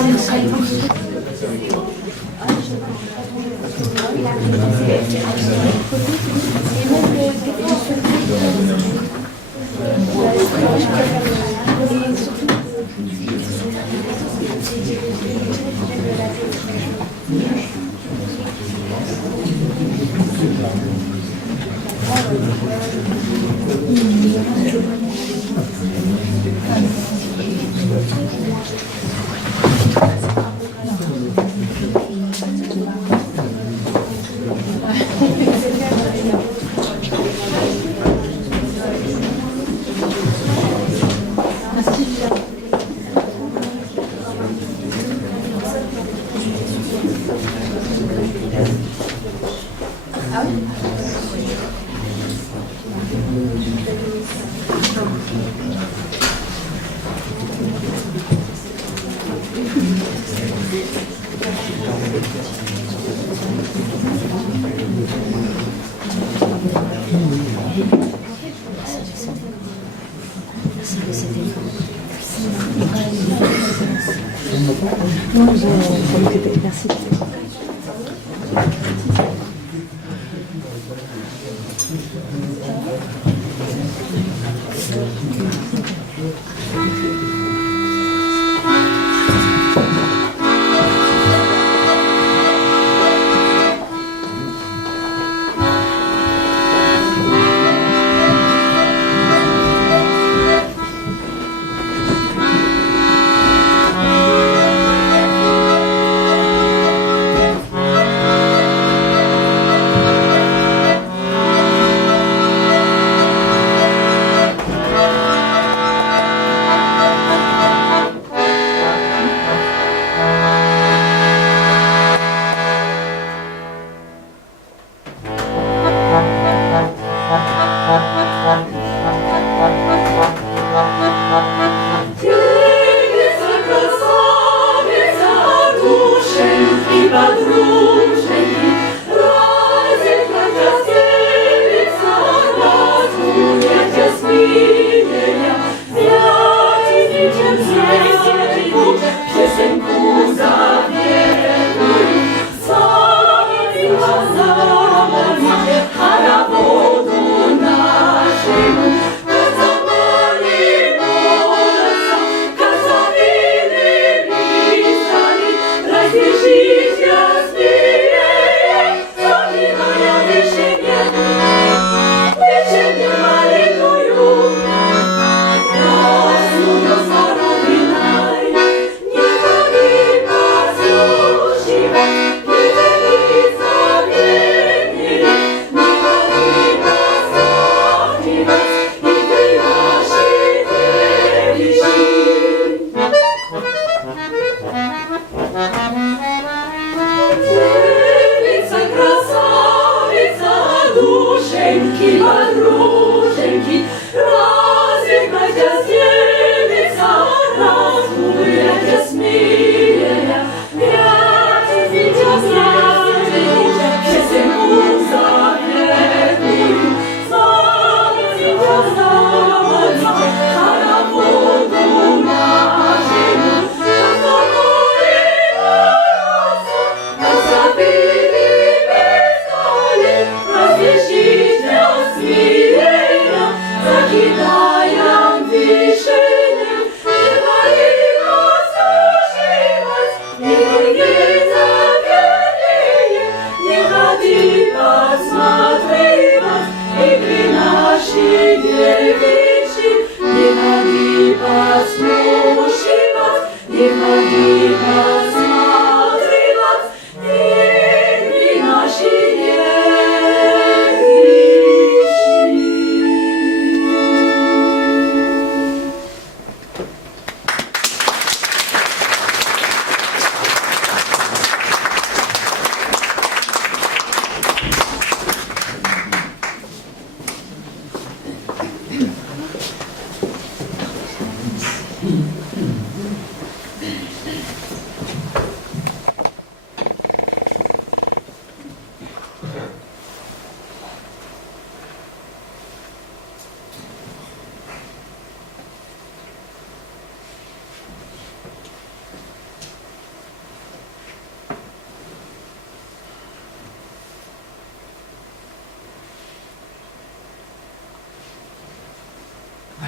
Merci.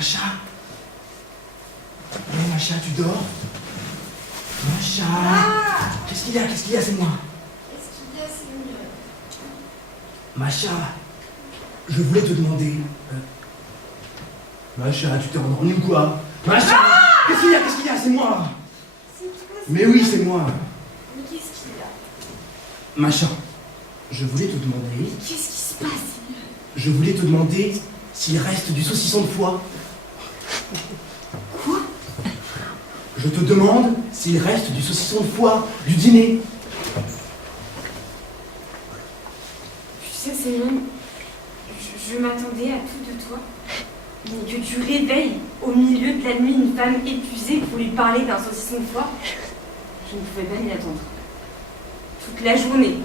Macha? Oui, Macha, tu dors? Macha? Qu'est-ce qu'il y a? Qu'est-ce qu'il y a? C'est moi. Qu'est-ce qu'il y a, c'est mieux. Macha, je voulais te demander... Macha, tu t'es endormie ou quoi? Macha! Qu'est-ce qu'il y a? Qu'est-ce qu'il y a? C'est moi. C'est toi, Mais oui, c'est moi. Mais qu'est-ce qu'il y a? Macha, je voulais te demander... Qu'est-ce qui se passe? Je voulais te demander s'il reste du saucisson de foie. Quoi? Je te demande s'il reste du saucisson de foie du dîner. Tu sais, c'est même... Je m'attendais à tout de toi. Mais que tu réveilles au milieu de la nuit une femme épuisée pour lui parler d'un saucisson de foie, je ne pouvais pas m'y attendre. Toute la journée,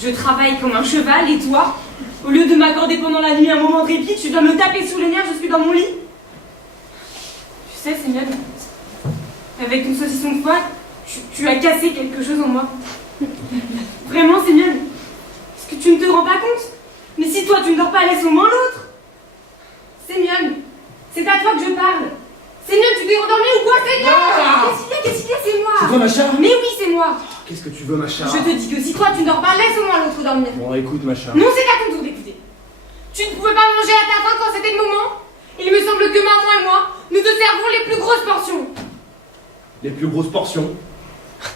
je travaille comme un cheval et toi, au lieu de m'accorder pendant la nuit un moment de répit, tu viens me taper sous les nerfs jusque dans mon lit. Tu sais, Sémione, avec ton saucisson de foie, tu as cassé quelque chose en moi. Vraiment, Sémione, est-ce que tu ne te rends pas compte? Mais si toi tu ne dors pas, laisse au moins l'autre. Sémione, c'est à toi que je parle. Sémione, tu t'es endormie ou quoi, Sémione? Ah! Qu'est-ce qu'il y a, c'est moi. C'est toi, Macha? Mais oui, c'est moi. Qu'est-ce que tu veux, Macha? Je te dis que si toi tu ne dors pas, laisse au moins l'autre dormir. Bon, écoute, Macha. Non, c'est à ton tour d'écouter. Tu ne pouvais pas manger à ta faim quand c'était le moment. Il me semble que maman et moi, nous te servons les plus grosses portions. Les plus grosses portions?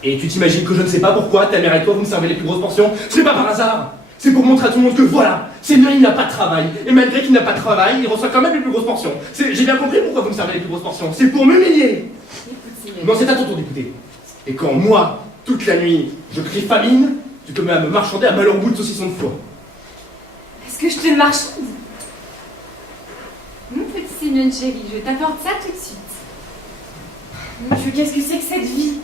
Et tu t'imagines que je ne sais pas pourquoi ta mère et toi vous me servez les plus grosses portions? C'est pas par hasard! C'est pour montrer à tout le monde que voilà, Sémione il n'a pas de travail. Et malgré qu'il n'a pas de travail, il reçoit quand même les plus grosses portions. J'ai bien compris pourquoi vous me servez les plus grosses portions. C'est pour m'humilier! Écoute, Sémione. Non, c'est à ton tour d'écouter. Et quand moi, toute la nuit, je crie famine, tu te mets à me marchander à malheur bout de saucisson de foie. Est-ce que je te marchande? Mon petit Sémione chérie, je t'apporte ça tout de suite. Mon Dieu, qu'est-ce que c'est que cette vie?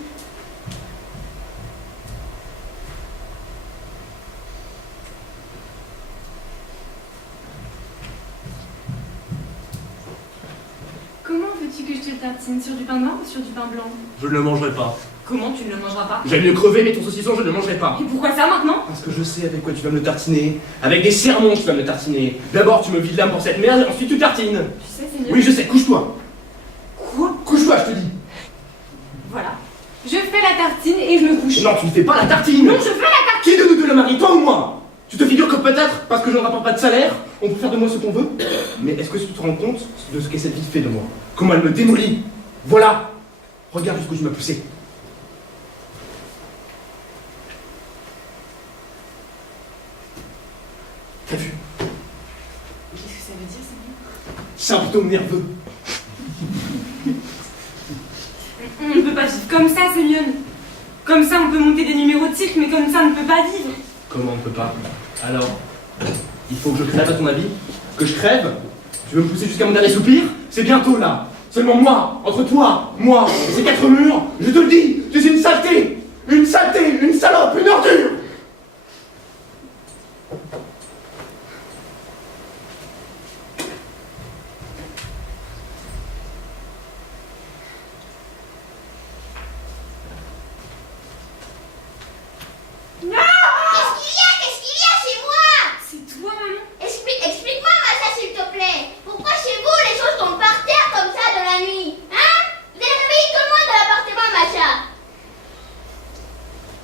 Comment veux-tu que je te le tartine? Sur du pain noir ou sur du pain blanc? Je ne le mangerai pas. Comment tu ne le mangeras pas? J'aime mieux crever, mais ton saucisson, je ne le mangerai pas. Et pourquoi ça maintenant? Parce que je sais avec quoi tu vas me le tartiner. Avec des sermons, tu vas me le tartiner. D'abord, tu me vides l'âme pour cette merde, et ensuite tu tartines. Tu sais, Sémione. Oui, je sais, couche-toi. Quoi? Couche-toi, je te dis. Voilà. Je fais la tartine et je me couche. Non, tu ne fais pas la tartine. Non, je fais la tartine. Qui de nous deux le mari, toi ou moi? Tu te figures que peut-être, parce que je ne rapporte pas de salaire, on peut faire de moi ce qu'on veut? Mais est-ce que tu te rends compte de ce qu'est cette vie fait de moi? Comment elle me démolit? Voilà. Regarde jusqu'où tu m'as poussé. T'as vu? Qu'est-ce que ça veut dire, Sémione? Symptôme nerveux. On ne peut pas vivre comme ça, Sémione. Comme ça, on peut monter des numéros de cycle, mais comme ça, on ne peut pas vivre. Comment on ne peut pas? Alors, il faut que je crève à ton avis? Que je crève? Tu veux me pousser jusqu'à mon dernier soupir? C'est bientôt là. Seulement moi, entre toi, moi et ces quatre murs, je te le dis, tu es une saleté, une salope, une ordure. Qu'est-ce qu'il y a chez moi? C'est toi, maman? Explique-moi, Macha, s'il te plaît. Pourquoi chez vous, les choses tombent par terre comme ça dans la nuit? Hein? Vous avez réveillé tout le monde dans l'appartement, Macha.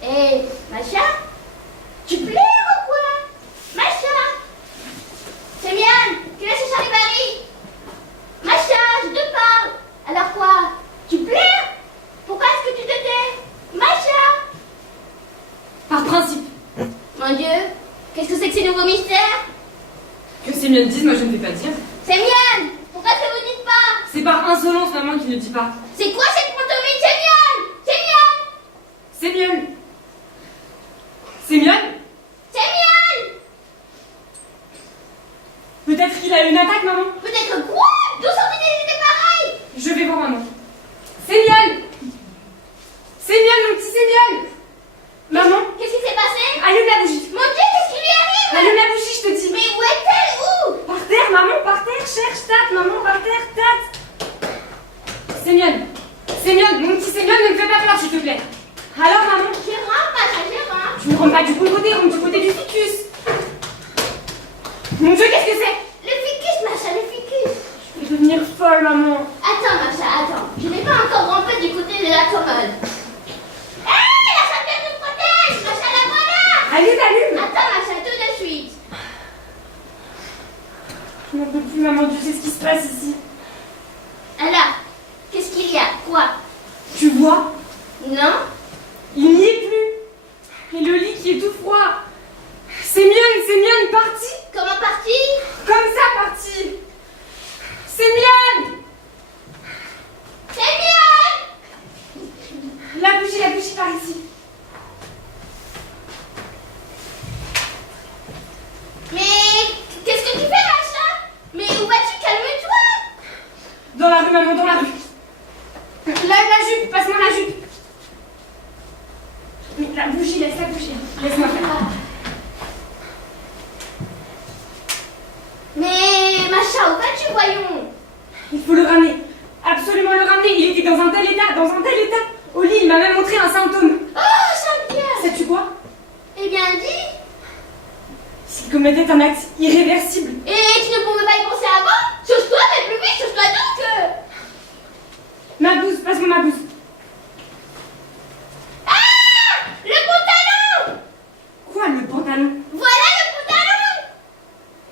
Hé, Macha? Tu pleures ou quoi? Macha? Sémione, tu laisses Charivari? Macha, je te parle. Alors quoi? Tu pleures? Pourquoi est-ce que tu te tais? Macha? Par principe. Mon Dieu, qu'est-ce que c'est que ces nouveaux mystères? Que Sémione dise, moi je ne vais pas dire. Sémione, pourquoi est-ce que vous dites pas? C'est par insolence, maman, qui ne dit pas. C'est quoi cette pantomime, Sémione? Sémione? Sémione! Sémione? Sémione? Peut-être qu'il a eu une attaque, maman? Peut-être quoi? D'où sortent des idées pareilles? Je vais voir maman. Sémione! Sémione, mon petit Sémione! Maman? Qu'est-ce qui s'est passé? Allume la bougie! Mon Dieu, qu'est-ce qui lui arrive? Allume la bougie, je te dis! Mais où est-elle? Où? Par terre, maman, par terre, cherche, tâte, maman, par terre, tâte! Sémione! Sémione, mon petit Sémione, ne me fais pas peur, s'il te plaît! Alors, maman? J'ai rentre, Macha, j'ai rentre. Tu ne rentres pas du bon côté, rentre du côté du ficus! Mon Dieu, qu'est-ce que c'est? Le ficus, Macha, le ficus. Je vais devenir folle, maman. Attends, Masha, attends. Je n'ai pas encore rampé du côté de la commode. Hé, la championne nous protège! Masha, la voilà! Allez, allume. Attends, Masha, tout de suite. Je n'en peux plus, maman, tu sais ce qui se passe ici. Alors, qu'est-ce qu'il y a? Quoi? Tu vois? Non? Il n'y est plus. Et le lit qui est tout froid. C'est Mian parti. Comment partir? Comme ça, parti. C'est Mian. C'est bien! La bougie par ici. Mais qu'est-ce que tu fais, Masha? Mais où vas-tu? Calme-toi! Dans la rue, maman, dans la rue. La jupe, passe-moi la jupe. Mais la bougie, laisse la bougie. Laisse-moi faire. Mais Masha, où vas-tu, voyons? Il faut le ramener. Absolument le ramener. Il était dans un tel état. Au lit, il m'a même montré un symptôme. Oh, Saint-Pierre! Sais-tu quoi? Eh bien, dis! S'il commettait un acte irréversible. Et tu ne pouvais pas y penser avant? Chose-toi, mais plus vite, chose-toi donc! Ma blouse, passe-moi ma blouse. Ah! Le pantalon! Quoi, le pantalon? Voilà le pantalon!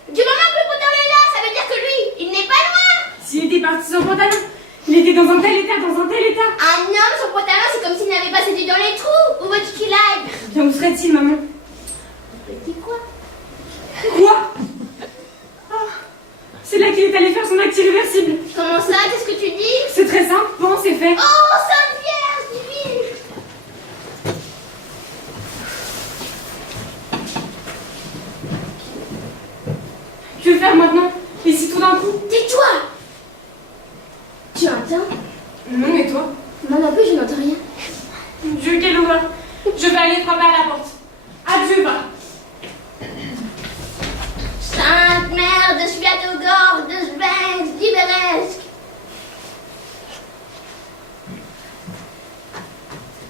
Du moment que le pantalon est là, ça veut dire que lui, il n'est pas loin! S'il était parti sans pantalon, il était dans un tel état. Un homme sans pantalon, c'est comme s'il n'avait pas séduit dans les trous! Où veux-tu qu'il aille? Bien, où serait-il, maman? Petit quoi? Quoi? Ah, c'est là qu'il est allé faire son acte irréversible. Comment ça? Qu'est-ce que tu dis? C'est très simple, pense et fait. Oh, Sainte Vierge divine! Que faire maintenant? Et si tout d'un coup? Tais-toi! Tu entends? Non, et toi? Moi non plus, je n'entends rien. Dieu, quelle horreur! Je vais aller frapper à la porte. Adieu, va! Sainte Mère de Sviatogor, de Sphinx, d'Iberesque.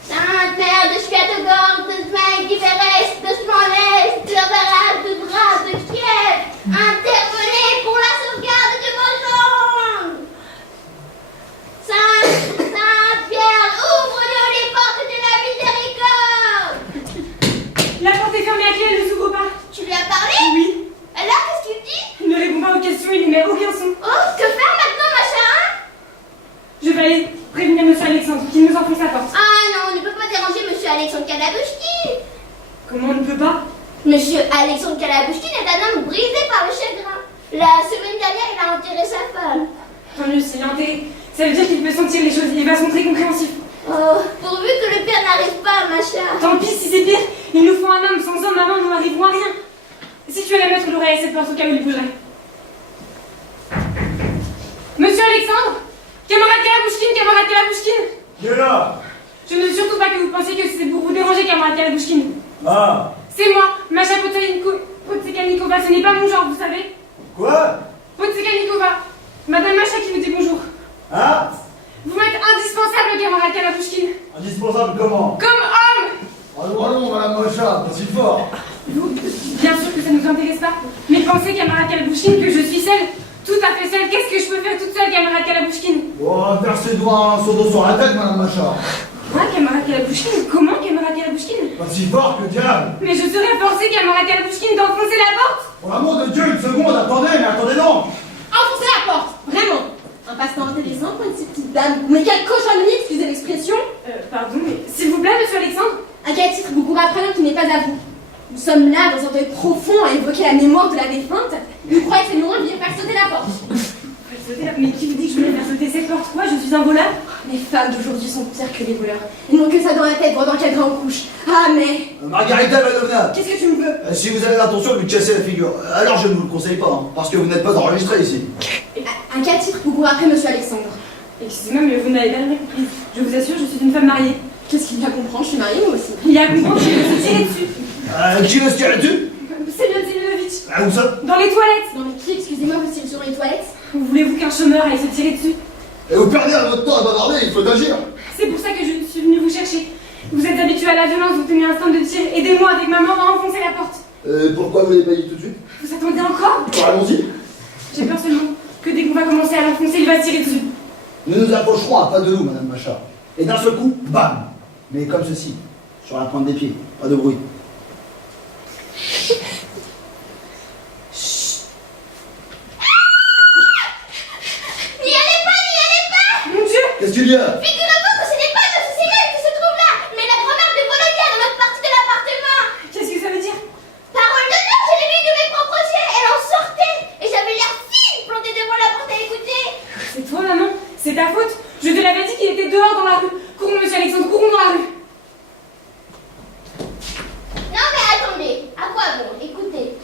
Sainte Mère de Sviatogor, de Sphinx, d'Iberesque, de Smolensk, de Varas, de Bras, de Kiev, intervenez pour la sauvegarde de vos jambes. Sainte Vierge, ouvre-nous les portes de la miséricorde. La porte est fermée à clé, elle ne s'ouvre pas. Tu lui as parlé? Oui. Alors, qu'est-ce qu'il dit? Il ne répond pas aux questions, il n'émet aucun son. Oh, que faire maintenant, Masha? Je vais aller prévenir monsieur Alexandre, qui nous enfonce la porte. Ah non, on ne peut pas déranger Monsieur Alexandre Kalabushkin. Comment on ne peut pas? Monsieur Alexandre Kalabushkin est un homme brisé par le chagrin. La semaine dernière, il a enterré sa femme. Tant mieux, s'il est enterré. Ça veut dire qu'il peut sentir les choses, il va se montrer compréhensif. Oh, pourvu que le père n'arrive pas, Masha. Tant pis si c'est pire, il nous faut un homme. Sans homme, maman, nous n'arriverons à rien. Si tu allais mettre l'oreille à cette porte au cas où il bougerait. Monsieur Alexandre, camarade Kalabushkin. Qui est là? Je ne veux surtout pas que vous pensiez que c'est pour vous déranger, camarade Kalabushkin. Ah. C'est moi, Masha Potsekanikova, ce n'est pas mon genre, vous savez. Quoi? Potsekanikova, Madame Masha qui vous dit bonjour. Hein? Vous m'êtes indispensable, camarade Kalabushkin. Indispensable comment? Comme homme. Allons, madame Masha, pas si fort. Vous, bien sûr que ça ne nous intéresse pas, mais pensez, camarade Kalabushkin, que je suis seule, tout à fait seule. Qu'est-ce que je peux faire toute seule, camarade Kalabushkin? Oh, percez doigts sur dos sur la tête, madame Masha. Quoi, camarade Kalabushkin? Comment, camarade Kalabushkin? Pas si fort que diable. Mais je serais forcée, camarade Kalabushkin, d'enfoncer la porte. Pour l'amour de Dieu, une seconde, attendez, mais attendez donc. Enfoncez la porte, vraiment. Un passe-temps intéressant pour une si petite dame. Mais quelle cochonnerie, excusez l'expression. Pardon, mais s'il vous plaît, monsieur Alexandre? À quel titre vous courez après l'homme qui n'est pas à vous? Nous sommes là dans un deuil profond à évoquer la mémoire de la défunte. Vous croyez que c'est le moment de venir faire sauter la porte? Mais qui vous dit que je voulais faire sauter cette porte? Quoi, je suis un voleur? Les femmes d'aujourd'hui sont pires que les voleurs. Ils n'ont que ça dans la tête, droit dans le cadran en couche. Ah mais... Margarita Ivanovna, Qu'est-ce que tu me veux? si vous avez l'intention de lui casser la figure, alors je ne vous le conseille pas, hein, parce que vous n'êtes pas enregistré ici. À quel titre vous courez après monsieur Alexandre? Excusez-moi, mais vous n'avez pas bien compris. Je vous assure, je suis une femme mariée. Qu'est-ce qu'il y a à comprendre? Je suis mariée moi aussi. Il y a à comprendre que je me suis tirée dessus. Qui veut se tirer dessus? C'est le Zelenovitch. Ah, où ça? Dans les toilettes. Non mais qui, excusez-moi, vous tirez sur les toilettes? Voulez-vous qu'un chômeur aille se tirer dessus? Et vous perdez votre temps à bavarder, il faut agir. C'est pour ça que je suis venue vous chercher. Vous êtes habitué à la violence, vous tenez un stand de tir. Aidez-moi avec maman à enfoncer la porte. Pourquoi vous l'avez pas dit tout de suite? Vous attendez encore? Bon, allons-y. J'ai peur seulement que dès qu'on va commencer à l'enfoncer, il va tirer dessus. Nous nous approcherons à pas de loup, Madame Macha. Et d'un seul coup, bam! Mais comme ceci, sur la pointe des pieds, pas de bruit. N'y allez pas! Mon Dieu! Qu'est-ce qu'il y a? Figurez-vous que ce n'est pas notre Cécile qui se trouve là, mais la grand-mère de Volodia dans notre partie de l'appartement. Qu'est-ce que ça veut dire? Parole d'honneur, je l'ai vue de mes propres yeux, elle en sortait, et j'avais l'air fine plantée devant la porte à l'écouter. C'est toi, maman? C'est ta faute? Je te l'avais dit qu'il était dehors dans la rue. Courons, monsieur Alexandre, courons dans la rue. Non mais attendez, à quoi bon? Écoutez.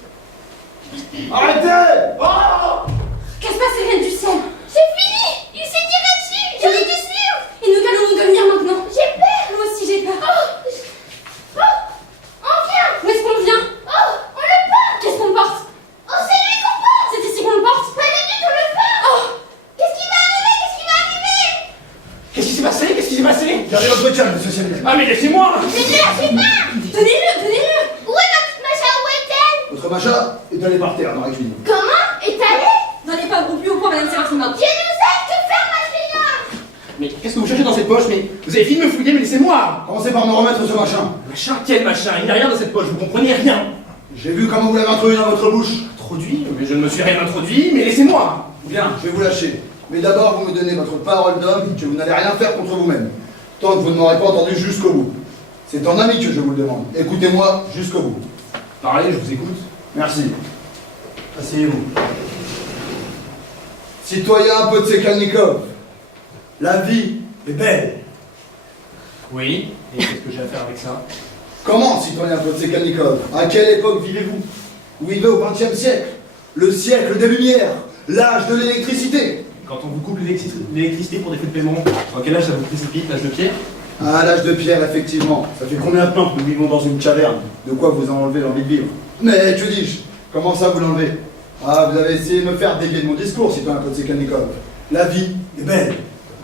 Arrêtez! Oh! Qu'est-ce qui se passe, Hélène du ciel? C'est fini! Il s'est tiré dessus! J'en étais sûre! Et nous qu'allons-nous devenir maintenant? J'ai peur! Moi aussi j'ai peur. Oh! On vient! Où est-ce qu'on vient? Oh! On le porte! Qu'est-ce qu'on porte? Oh, c'est lui qu'on porte! C'est ici qu'on le porte? Pas de doute, on le porte! Oh! Qu'est-ce qui va arriver? Qu'est-ce qui va arriver? Qu'est-ce qui s'est passé? Qu'est-ce qui s'est passé? Gardez votre calme, monsieur Sénène. Ah mais laissez-moi! Je ne la suis pas! Tenez-le, tenez-le! Où est ma petite Macha? Où est-elle? Votre Macha est allée par terre dans la cuisine. Comment? Est allée? N'en est pas au plus haut point, Madame Séraphina. Je nous aide! Que faire, Madrina? Mais qu'est-ce que vous cherchez dans cette poche? Mais vous avez fini de me fouiller, mais laissez-moi! Commencez par me remettre ce machin. Machin? Quel machin? Il n'y a rien dans cette poche, vous comprenez rien! J'ai vu comment vous l'avez introduit dans votre bouche. Introduit? Mais je ne me suis rien introduit, mais laissez-moi! Bien, je vais vous lâcher. Mais d'abord, vous me donnez votre parole d'homme que vous n'allez rien faire contre vous-même. Tant que vous ne m'aurez pas entendu jusqu'au bout. C'est en ami que je vous le demande. Écoutez-moi jusqu'au bout. Parlez, je vous écoute. Merci. Asseyez-vous. Citoyen Potsekalnikov, la vie est belle. Oui, et qu'est-ce que j'ai à faire avec ça? Comment, citoyen Potsekalnikov? À quelle époque vivez-vous? Vous vivez au XXe siècle, le siècle des Lumières, l'âge de l'électricité. Quand on vous coupe l'électricité pour des feux de paiement, dans quel âge ça vous précipite? L'âge de pierre? À l'âge de pierre, effectivement. Ça fait combien de temps que nous vivons dans une caverne? De quoi vous en enlevez l'envie de vivre? Mais que dis-je? Comment ça vous l'enlevez? Ah, vous avez essayé de me faire dévier de mon discours, citoyen Potsekalnikov. La vie est belle.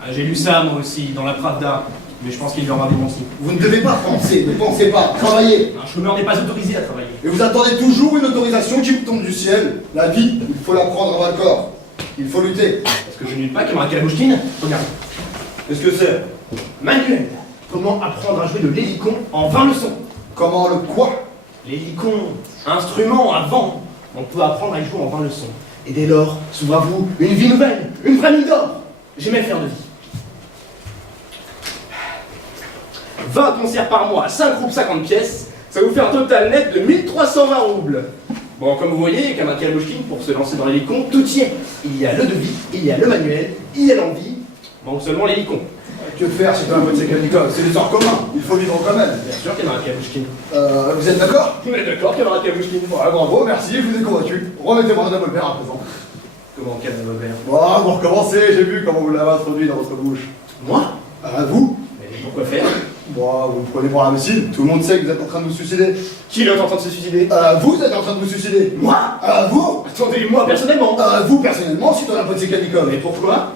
Ah, j'ai lu ça moi aussi, dans la Pravda, mais je pense qu'il y aura des menti. Vous ne devez pas penser, ne pensez pas, travaillez. Un chômeur n'est pas autorisé à travailler. Et vous attendez toujours une autorisation qui vous tombe du ciel. La vie, il faut la prendre à bras le corps. Il faut lutter. Parce que je n'ai pas camarade Kalabouchkine. Regarde. Qu'est-ce que c'est? Manuel, comment apprendre à jouer de l'hélicon en 20 leçons? Comment le quoi? L'hélicon, instrument à vent. On peut apprendre à y jouer en 20 leçons. Et dès lors, s'ouvre à vous une vie nouvelle, une vraie mine d'or. J'aimais faire de vie. 20 concerts par mois, 5 groupes 50 pièces, ça vous fait un total net de 1320 roubles. Bon, comme vous voyez, Kamar Kalabouchkine, pour se lancer dans l'hélicon, tout y est. Il y a le devis, il y a le manuel, il y a l'envie, manque seulement l'hélicon. Que faire, citoyen Potsekalnikov? C'est des sorts communs. Il faut vivre quand même. Bien sûr, Kamar Kalabouchkine. Vous êtes d'accord? On est d'accord, Kamar Kalabouchkine. Voilà, bravo, merci, je vous ai convaincu. Remettez-moi un revolver à présent. Comment, quel revolver? Bon, vous recommencez, j'ai vu comment vous l'avez introduit dans votre bouche. Moi? Vous? Mais pourquoi faire? Bon, vous me prenez pour imbécile. Tout le monde sait que vous êtes en train de vous suicider. Qui est en train de se suicider? Vous êtes en train de vous suicider. Moi? Vous? Attendez, moi personnellement? Vous, personnellement, citoyen Potsekalnikov. Mais pourquoi?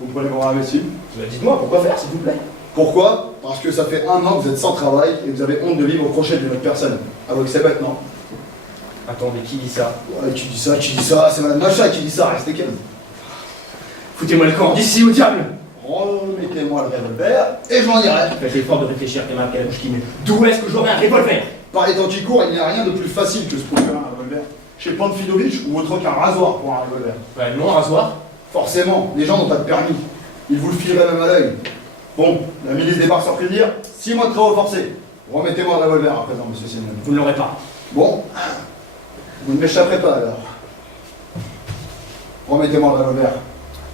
Vous me prenez pour un imbécile. Bah, dites-moi, pourquoi faire, s'il vous plaît? Pourquoi? Parce que ça fait 1 an que vous êtes sans travail et que vous avez honte de vivre au crochet de votre personne. Avouez que c'est bête, non? Attendez, qui dit ça? Ouais, qui dit ça? C'est Madame Macha qui dit ça, restez calme. Foutez-moi le camp, d'ici au diable! Remettez-moi le revolver et je m'en irai. Faites l'effort de réfléchir, Kamar Kalabouchkine. D'où est-ce que j'aurai un revolver? Par les temps qui courent, il n'y a rien de plus facile que se procurer un revolver. Chez Panfilovitch ou autre qu'un rasoir pour un revolver. Bah non, un rasoir. Forcément, les gens n'ont pas de permis. Ils vous le fileraient même à l'œil. Bon, la milice débarque sans prévenir, 6 mois de travaux forcés. Remettez-moi le revolver à présent, monsieur Simon. Vous ne l'aurez pas. Bon, vous ne m'échapperez pas alors. Remettez-moi le revolver.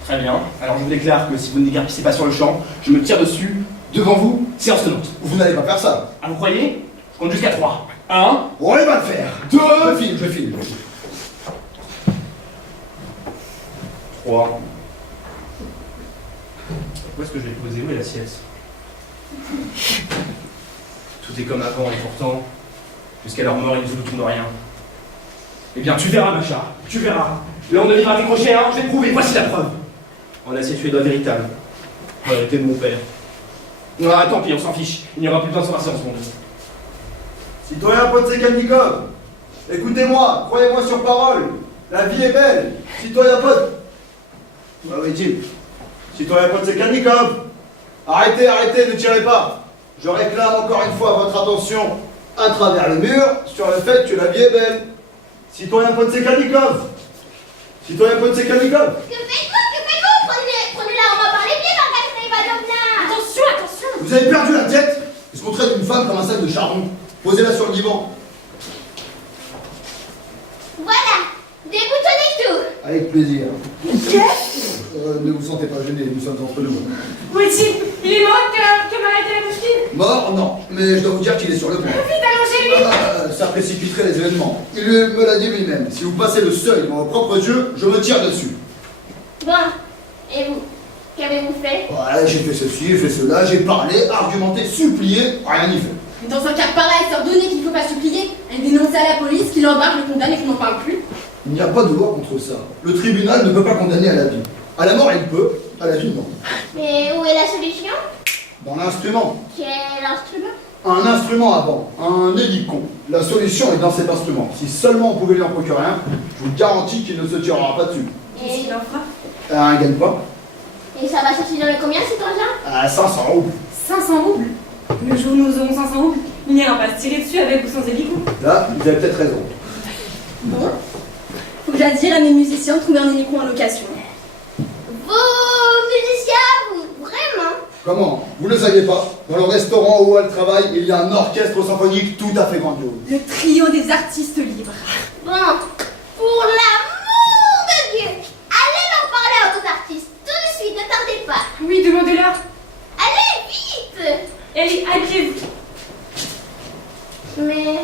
Très bien. Alors je vous déclare que si vous ne dégarpissez pas sur le champ, je me tire dessus, devant vous, séance tenante. Vous n'allez pas faire ça. Ah, vous croyez? Je compte jusqu'à 3. 1, On va le faire. 2, Je file. 3. Où est-ce que je l'ai posé? Où est l'assiette? Tout est comme avant et pourtant, jusqu'à leur mort, ils ne se doutent de rien. Eh bien, tu verras, Macha, tu verras. Là, on ne vivra décrocher un, je vais prouver, voici la preuve. En acier suédois véritable. Réalité de mon père. Ah, tant pis, on s'en fiche. Il n'y aura plus besoin de se passer en ce monde. Citoyen Potsekalnikov, écoutez-moi, croyez-moi sur parole. La vie est belle. Citoyen Pot. Où est-il? Citoyen Podsekalnikov! Arrêtez, arrêtez, ne tirez pas! Je réclame encore une fois votre attention à travers le mur sur le fait que la vie est belle. Citoyen Podsekalnikov! Citoyen Podsekalnikov! Que faites-vous? Que faites-vous? Prenez-la en main par les pieds, Margaret Ivanovna! Attention, attention. Vous avez perdu la tête? Est-ce qu'on traite une femme comme un sac de charbon? Posez-la sur le divan. Voilà! Déboutonnez tout! Avec plaisir. Ne vous sentez pas gêné, nous sommes entre nous. Où est-il? Il est mort, camarade de la bouchine? Mort? Non, mais je dois vous dire qu'il est sur le point. Vite, allongez-lui. Ça précipiterait les événements. Il me l'a dit lui-même. Si vous passez le seuil devant vos propres yeux, je me tire dessus. Bon, et vous? Qu'avez-vous fait? Ouais, j'ai fait ceci, j'ai fait cela, j'ai parlé, argumenté, supplié, rien n'y fait. Dans un cas pareil, c'est ordonné qu'il ne faut pas supplier. Elle dénonce à la police, qui l'embarque, le condamne et qu'on n'en parle plus. Il n'y a pas de loi contre ça. Le tribunal ne peut pas condamner à la vie. À la mort, il peut, à la vie, non. Mais où est la solution? Dans l'instrument. Quel instrument? Un instrument avant, un hélicon. La solution est dans cet instrument. Si seulement on pouvait lui en procurer un, je vous garantis qu'il ne se tirera pas dessus. Qu'est-ce qu'il en fera? Un gagne pas. Et ça va sortir dans le combien cet engin? À 500 roubles. 500 roubles. Le jour où nous aurons 500 roubles, il n'ira pas se tirer dessus avec ou sans hélico. Là, vous avez peut-être raison. Bon. Faut que j'aille dire à mes musiciens de trouver un hélicon en location. Vos musiciens, vous, vraiment? Comment? Vous ne le saviez pas? Dans le restaurant où elle travaille, il y a un orchestre symphonique tout à fait grandiose. Le trio des artistes libres. Bon, pour l'amour de Dieu, allez leur parler à vos artistes, tout de suite, ne tardez pas. Oui, demandez-leur. Allez, vite! Allez, habillez-vous. Mais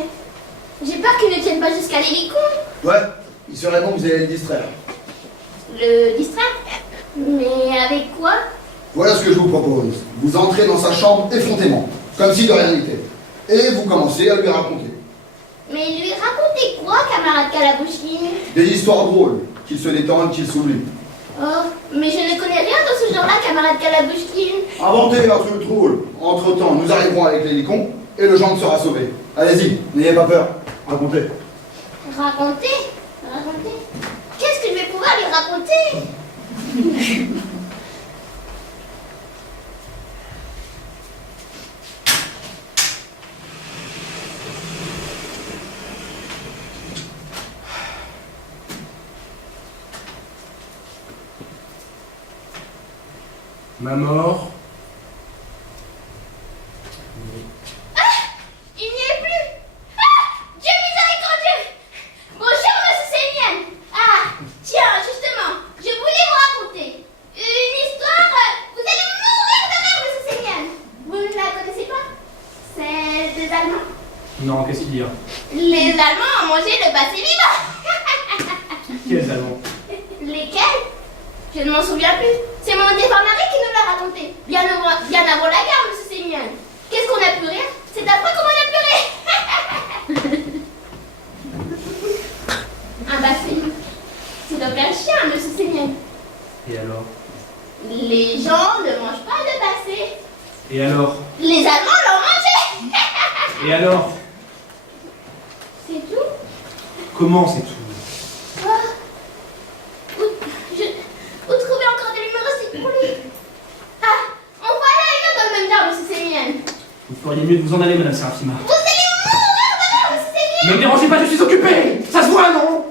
j'ai peur qu'ils ne tiennent pas jusqu'à l'hélicon. Ouais, il serait bon que vous ayez le distraire. Le distraire? Mais avec quoi? Voilà ce que je vous propose. Vous entrez dans sa chambre effrontément, comme si de rien n'était. Et vous commencez à lui raconter. Mais lui racontez quoi, camarade Kalabouchkine? Des histoires drôles, qu'il se détende, qu'il s'oublie. Oh, mais je ne connais rien dans ce genre-là, camarade Kalabouchkine. Inventez un truc drôle. Entre-temps, nous arriverons avec l'hélicon et le gendre sera sauvé. Allez-y, n'ayez pas peur. Racontez. Raconter? Raconter? Qu'est-ce que je vais pouvoir lui raconter? Ma mort. Il n'y est plus! Ah! Dieu miséricordieux! Bonjour, monsieur Sémienne! Ah! Tiens, justement, je voulais vous raconter une histoire. Vous allez mourir de rire, monsieur Sémienne! Vous ne la connaissez pas? C'est des Allemands. Non, qu'est-ce qu'il y a? Les Allemands ont mangé le passé vivant! Quels Allemands? Lesquels? Je ne m'en souviens plus. C'est mon déformari qui nous l'a raconté. Bien avant la guerre, monsieur Sémienne. Qu'est-ce qu'on a pu rire? C'est affreux comment on a pu rire! Ah bah c'est aucun chien, monsieur Sémienne. Et alors? Les gens ne mangent pas de passé. Et alors? Les Allemands l'ont mangé! Et alors? C'est tout? Comment c'est tout? Oh. Vous trouvez encore de l'humoristique pour lui? Ah, on va aller une autre dans le même genre, monsieur Sémienne. Vous feriez mieux de vous en aller, madame Seraphima. Vous allez mourir de rire, monsieur Sémienne. Ne me dérangez pas, je suis occupé! Ça se voit, non?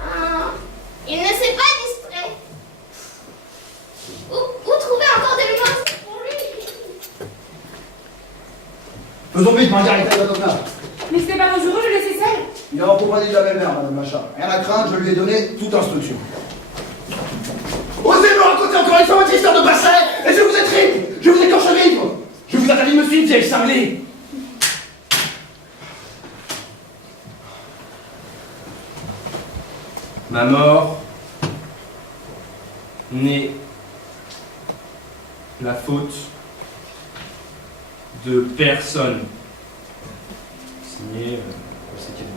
Ah, il ne s'est pas distrait. Vous trouvez encore de l'humoristique pour lui? Faisons vite, Margarita Ivanovna. Mais c'était pas dangereux, je le laissais seul. Il est en compagnie de la belle-mère, madame Macha. Rien à craindre, je lui ai donné toute instruction. Osez me raconter encore une fois votre histoire de bassin et je vous étripe! Je vous écorche vivre! Je vous interdis de me suivre, vieille cinglée! Ma mort n'est la faute de personne. Signé Podsekalnikov.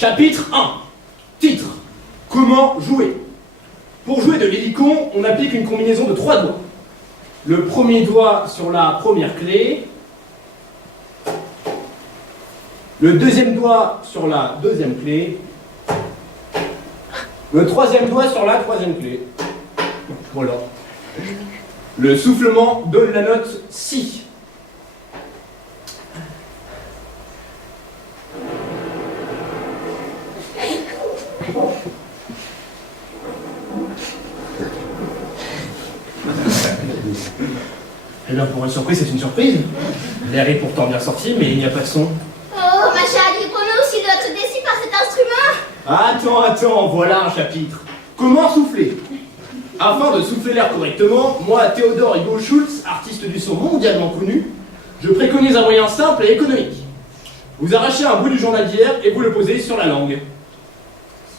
Chapitre 1. Titre. Comment jouer? Pour jouer de l'hélicon, on applique une combinaison de 3 doigts. Le premier doigt sur la première clé, le deuxième doigt sur la deuxième clé, le troisième doigt sur la troisième clé. Voilà. Le soufflement donne la note Si. Eh bien, pour une surprise, c'est une surprise. L'air est pourtant bien sorti, mais il n'y a pas de son. Oh, Macha, dis-nous s'il doit être déçu par cet instrument. Attends, voilà un chapitre. Comment souffler? Afin de souffler l'air correctement, moi, Théodore Hugo Schultz, artiste du son mondialement connu, je préconise un moyen simple et économique. Vous arrachez un bout du journal d'hier et vous le posez sur la langue.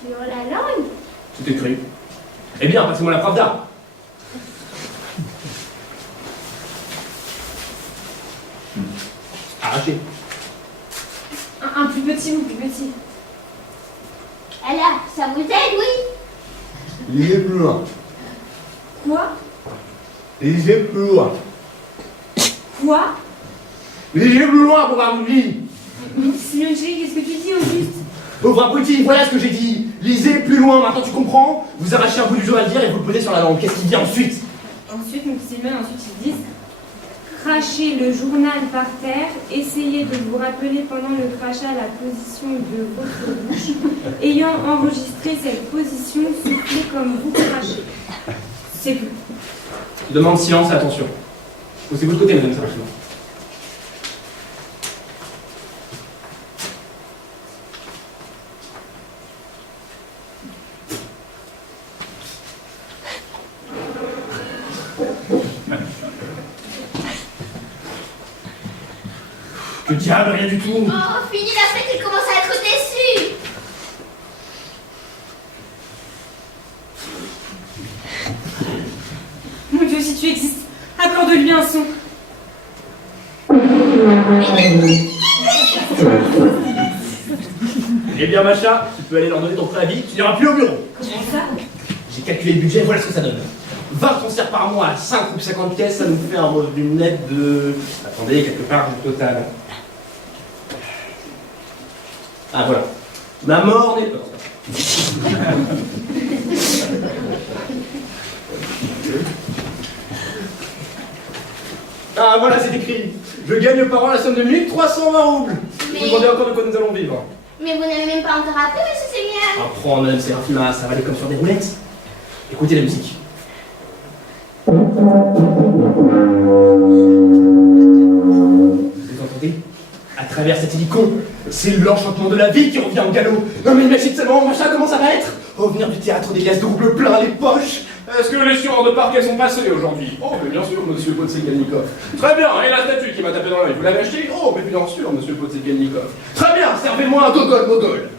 Sur la langue? C'est écrit. Eh bien, passez-moi la pravda. Arrachez. Un plus petit ou plus petit? Alors, ça vous aide, oui? Lisez plus loin. Quoi? Lisez plus loin. Quoi? Lisez plus loin, pauvre abruti. Simon chérie, qu'est-ce que tu dis au juste? Pauvre abruti, voilà ce que j'ai dit. Lisez plus loin, maintenant tu comprends? Vous arrachez un bout du journal d'hier et vous le posez sur la langue. Qu'est-ce qu'il dit ensuite? Ensuite, mon petit Simon, ils disent crachez le journal par terre, essayez de vous rappeler pendant le crachat la position de votre bouche. Ayant enregistré cette position, soufflez comme vous crachez. C'est tout. Je demande silence et attention. Poussez-vous de côté, madame Sarachima. Que diable, rien du tout. Oh, fini la fête, il commence à être déçu. Mon Dieu, si tu existes, accorde-lui un son. Eh bien, Macha, tu peux aller leur donner ton préavis, tu n'iras plus au bureau. Comment ça? J'ai calculé le budget, voilà ce que ça donne. 20 concerts par mois à 5 ou 50 pièces, ça nous fait un revenu net de... Attendez, quelque part du total. Ah, voilà. Ma mort n'est pas... Ah, voilà, c'est écrit. Je gagne par an la somme de 1320 roubles. Vous me demandez encore de quoi nous allons vivre. Mais vous n'avez même pas encore appris, monsieur Sémiane. Apprends, madame Séraphina, ça va aller comme sur des roulettes. Écoutez la musique. Vous entendez? À travers cet hélicon, c'est l'enchantement de la vie qui revient en galop. Non mais imagine seulement, Macha, comment ça va être? Revenir du théâtre des glaces de rouble plein les poches. Est-ce que les sueurs de parquet sont passées aujourd'hui? Oh, mais bien sûr, monsieur Podsegalnikov. Très bien, et la statue qui m'a tapé dans l'œil, vous l'avez achetée? Oh, mais bien sûr, monsieur Podsegalnikov. Très bien, servez-moi un gogol-mogol.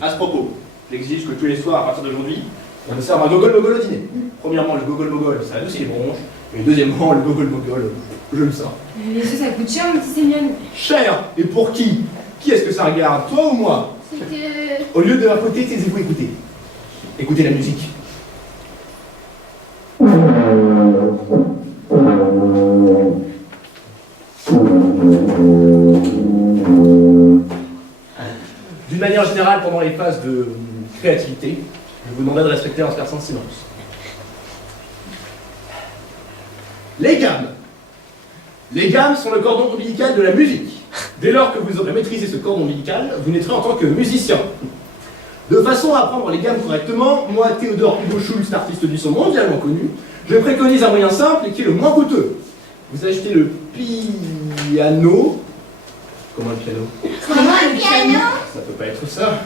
À ce propos, j'exige que tous les soirs, à partir d'aujourd'hui, On me sert un gogol-mogol au dîner. Premièrement, le gogol-mogol, ça adoucit les bronches. Et deuxièmement, le gogol-mogol, je le sens. Mais ça coûte cher, mon petit Sémiane. Cher. Et pour qui? Qui est-ce que ça regarde? Toi ou moi? C'est Au lieu de raconter, taisez-vous, écoutez. Écoutez la musique. D'une manière générale, pendant les phases de créativité, je vous demanderai de respecter un certain silence. Les gammes. Les gammes sont le cordon ombilical de la musique. Dès lors que vous aurez maîtrisé ce cordon ombilical, vous naîtrez en tant que musicien. De façon à apprendre les gammes correctement, moi, Théodore Hugo Schultz, artiste du son mondialement connu, je préconise un moyen simple et qui est le moins coûteux. Vous achetez le piano. Comment le piano? Comment le piano? Ça peut pas être ça.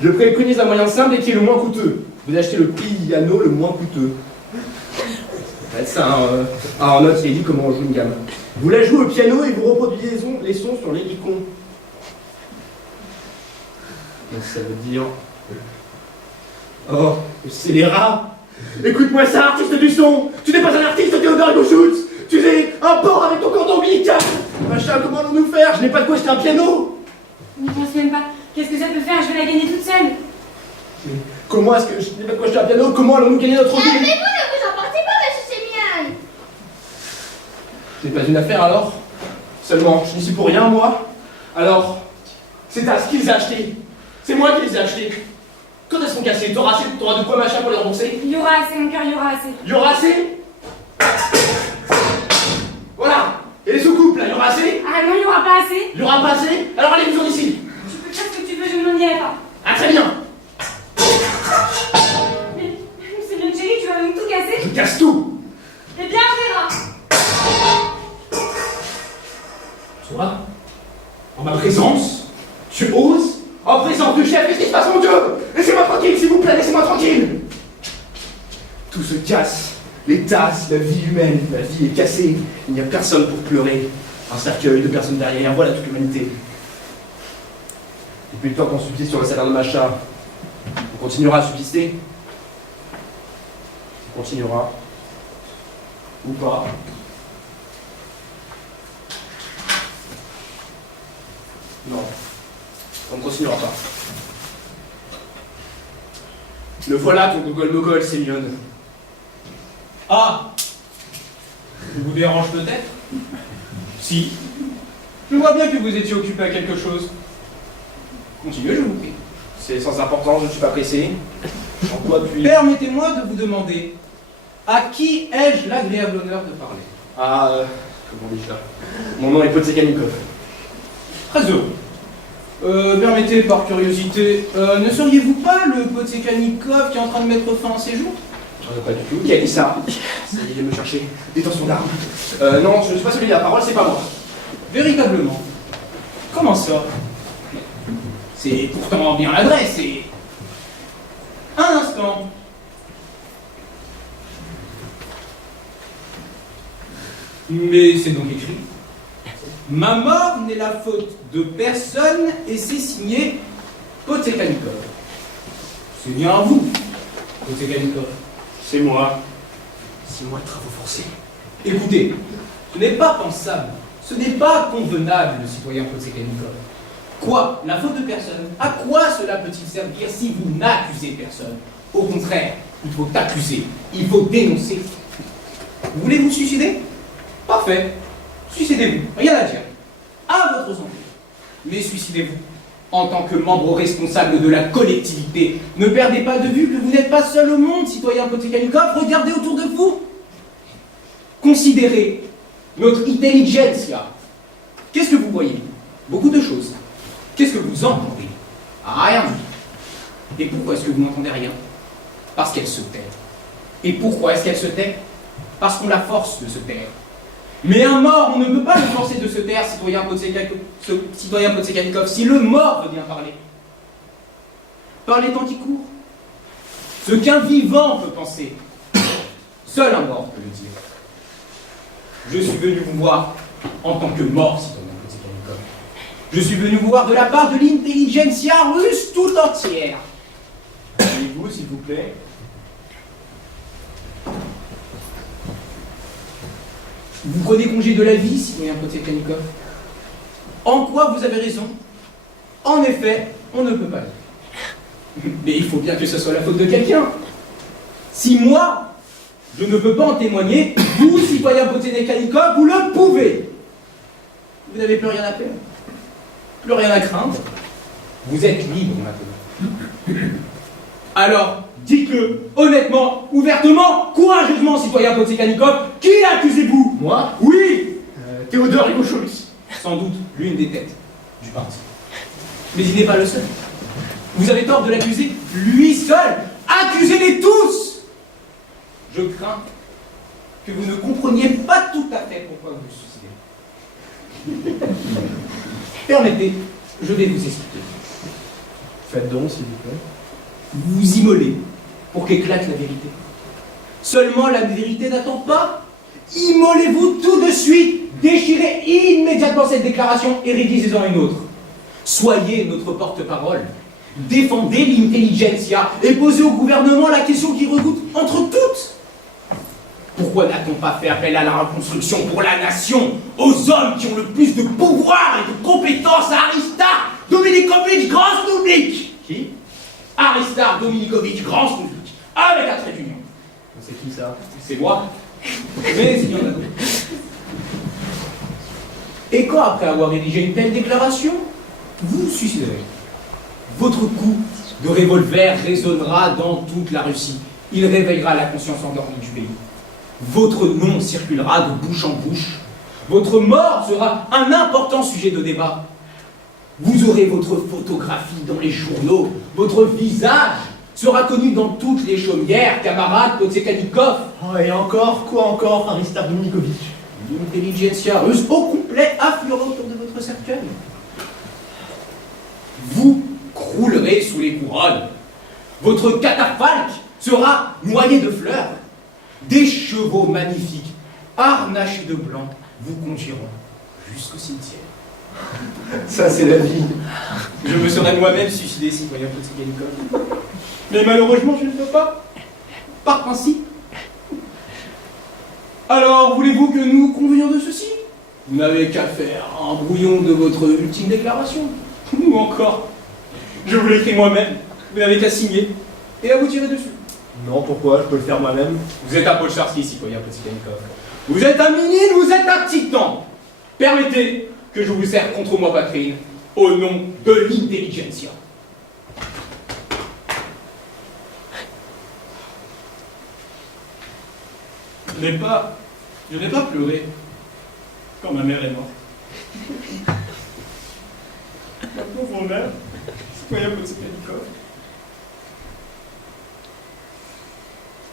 Je préconise un moyen simple et qui est le moins coûteux. Vous achetez le piano le moins coûteux. Ça peut être ça. En note, il est dit comment on joue une gamme. Vous la jouez au piano et vous reproduisez les sons sur l'hélicon. Donc ça veut dire... Oh, c'est les rats. Écoute-moi ça, artiste du son. Tu n'es pas un artiste, Théodore Hugo Schultz. Tu es un porc avec ton cordon ombilical. Machin, comment allons-nous faire? Je n'ai pas de quoi acheter un piano. N'y pense même pas. Qu'est-ce que ça peut faire? Je vais la gagner toute seule. Mais comment est-ce que je n'ai pas de quoi acheter un piano? Comment allons-nous gagner notre vie? Calmez-vous, ne vous emportez pas, monsieur Sémiane. Ce n'est pas une affaire alors? Seulement, je n'y suis pour rien, moi. Alors, c'est à ce qu'ils ont acheté. C'est moi qui les ai achetés. Quand elles sont cassées, t'auras de quoi machin pour les rembourser? Il y aura assez, mon cœur, il y aura assez. Il y aura assez? Voilà. Et les soucoupes, là, il y aura assez? Ah non, il y aura pas assez. Il y aura pas assez? Alors allez-vous d'ici. Tu peux faire ce que tu veux, je ne m'en dirai pas. Ah, très bien. Mais c'est bien, chérie, tu vas même tout casser. Je casse tout. Eh bien, on verra. Toi, en ma présence, tu oses? En présence du chef, qu'est-ce qui se passe, mon Dieu? Laissez-moi tranquille, s'il vous plaît, laissez-moi tranquille. Tout se casse. Les tasses, la vie humaine, la vie est cassée. Il n'y a personne pour pleurer. Un cercueil de personnes derrière, voilà toute l'humanité. Depuis le temps qu'on subsiste sur le salaire de Macha, on continuera à subsister. On continuera. Ou pas. Non. On ne continuera pas. Le voilà ton gogol-mogol, Sémione. Ah! Je vous dérange peut-être? Si. Je vois bien que vous étiez occupé à quelque chose. Continuez, je vous prie. C'est sans importance, je ne suis pas pressé. En quoi puis... Permettez-moi de vous demander, à qui ai-je l'agréable honneur de parler? Ah, comment déjà? Mon nom est Podsegalnikov. Très heureux. Permettez par curiosité, ne seriez-vous pas le Podsegalnikov qui est en train de mettre fin à ses jours? Pas du tout. Qui a dit ça? Ça y est, me chercher. Détention d'armes. Non, je ne suis pas celui de la parole, c'est pas moi. Véritablement. Comment ça? C'est pourtant bien l'adresse et... Un instant. Mais c'est donc écrit. Ma mort n'est la faute de personne et c'est signé Podsegalnikov. C'est bien à vous, Podsegalnikov. C'est moi. C'est moi de travaux forcés. Écoutez, ce n'est pas pensable, ce n'est pas convenable, le citoyen Podsegalnikov. Quoi? La faute de personne? À quoi cela peut-il servir si vous n'accusez personne? Au contraire, il faut accuser, il faut dénoncer. Vous voulez vous suicider? Parfait. Suicidez-vous, rien à dire. À votre santé. Mais suicidez-vous. En tant que membre responsable de la collectivité, ne perdez pas de vue que vous n'êtes pas seul au monde, citoyen Potekanikov. Regardez autour de vous. Considérez notre intelligentsia. Qu'est-ce que vous voyez? Beaucoup de choses. Qu'est-ce que vous entendez? Rien. Et pourquoi est-ce que vous n'entendez rien? Parce qu'elle se tait. Et pourquoi est-ce qu'elle se tait? Parce qu'on la force de se taire. Mais un mort, on ne peut pas le forcer de se taire, citoyen Potekanikov, si le mort veut bien parler. Par les temps qui courent. Ce qu'un vivant peut penser, seul un mort peut le dire. Je suis venu vous voir en tant que mort, citoyen Potekanikov. Je suis venu vous voir de la part de l'intelligentsia russe tout entière. Et vous, s'il vous plaît. Vous prenez congé de la vie, citoyen Potekanikov. En quoi vous avez raison? En effet, on ne peut pas dire. Mais il faut bien que ce soit la faute de quelqu'un. Si moi, je ne peux pas en témoigner, vous, citoyen Potekanikov, vous le pouvez. Vous n'avez plus rien à perdre, plus rien à craindre. Vous êtes libre maintenant. Alors, dites-le, honnêtement, ouvertement, courageusement, citoyen Potekanikov, qui accusez-vous? Moi? Oui! Théodore Igochowicz. Sans doute l'une des têtes du parti. Mais il n'est pas le seul. Vous avez tort de l'accuser, lui seul. Accusez-les tous! Je crains que vous ne compreniez pas tout à fait pourquoi vous vous suicidez. Permettez, je vais vous expliquer. Faites donc, s'il vous plaît. Vous vous immolez pour qu'éclate la vérité. Seulement la vérité n'attend pas. Immolez-vous tout de suite. Déchirez immédiatement cette déclaration et rédigez-en une autre. Soyez notre porte-parole. Défendez l'intelligentsia et posez au gouvernement la question qui redoute entre toutes. Pourquoi n'a-t-on pas fait appel à la reconstruction pour la nation, aux hommes qui ont le plus de pouvoir et de compétences à Aristar Dominikovitch Grosnoublik? Qui? Aristar Dominikovitch Grosnoublik, avec un trait d'union. C'est qui ça? C'est moi. Mais il y en a d'autres. Et quand, après avoir rédigé une telle déclaration, vous vous suiciderez, votre coup de revolver résonnera dans toute la Russie. Il réveillera la conscience endormie du pays. Votre nom circulera de bouche en bouche. Votre mort sera un important sujet de débat. Vous aurez votre photographie dans les journaux. Votre visage sera connu dans toutes les chaumières, camarades Potekanikov. Oh, et encore? Quoi encore, Aristar Dominikovitch? L'intelligentsia russe au complet affleura autour de votre cercueil. Vous croulerez sous les couronnes. Votre catafalque sera noyé de fleurs. Des chevaux magnifiques, harnachés de blanc, vous conduiront jusqu'au cimetière. Ça, c'est la vie. Je me serais moi-même suicidé, citoyen Potekanikov. Mais malheureusement, je ne peux pas. Par principe. Alors, voulez-vous que nous convenions de ceci? Vous n'avez qu'à faire un brouillon de votre ultime déclaration. Ou encore, je vous l'écris moi-même. Vous n'avez qu'à signer et à vous tirer dessus. Non, pourquoi? Je peux le faire moi-même. Vous êtes un Polcharski, citoyen Potekanikov. Vous êtes un minine, vous êtes un titan. Permettez que je vous serre contre moi, Patrine, au nom de l'intelligentsia. Je n'ai pas pleuré quand ma mère est morte. Ma pauvre mère, citoyen Potekanikov.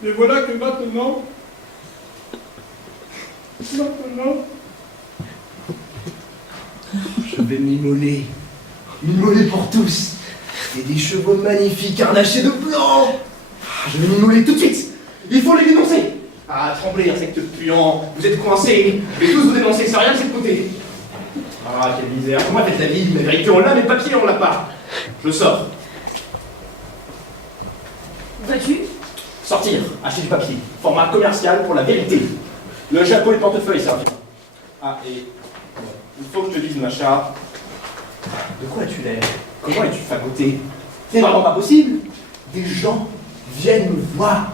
Mais voilà que maintenant, Je vais m'immoler. M'immoler pour tous. Et des chevaux magnifiques harnachés de blanc. Je vais m'immoler tout de suite. Il faut les dénoncer. Ah, tremblez, insectes puants. Vous êtes coincés. Je vais tous vous dénoncer, c'est rien de cette côté. Ah, quelle misère. Comment faites la vie? La vérité, on l'a, mais le papier, on l'a pas. Je sors. Vois-tu? Sortir, acheter du papier. Format commercial pour la vérité. Le chapeau et le portefeuille, ça. Ah, et il faut que je te dise, Macha, De quoi as-tu l'air? Comment es-tu fagoté? C'est vraiment pas possible. Des gens viennent me voir.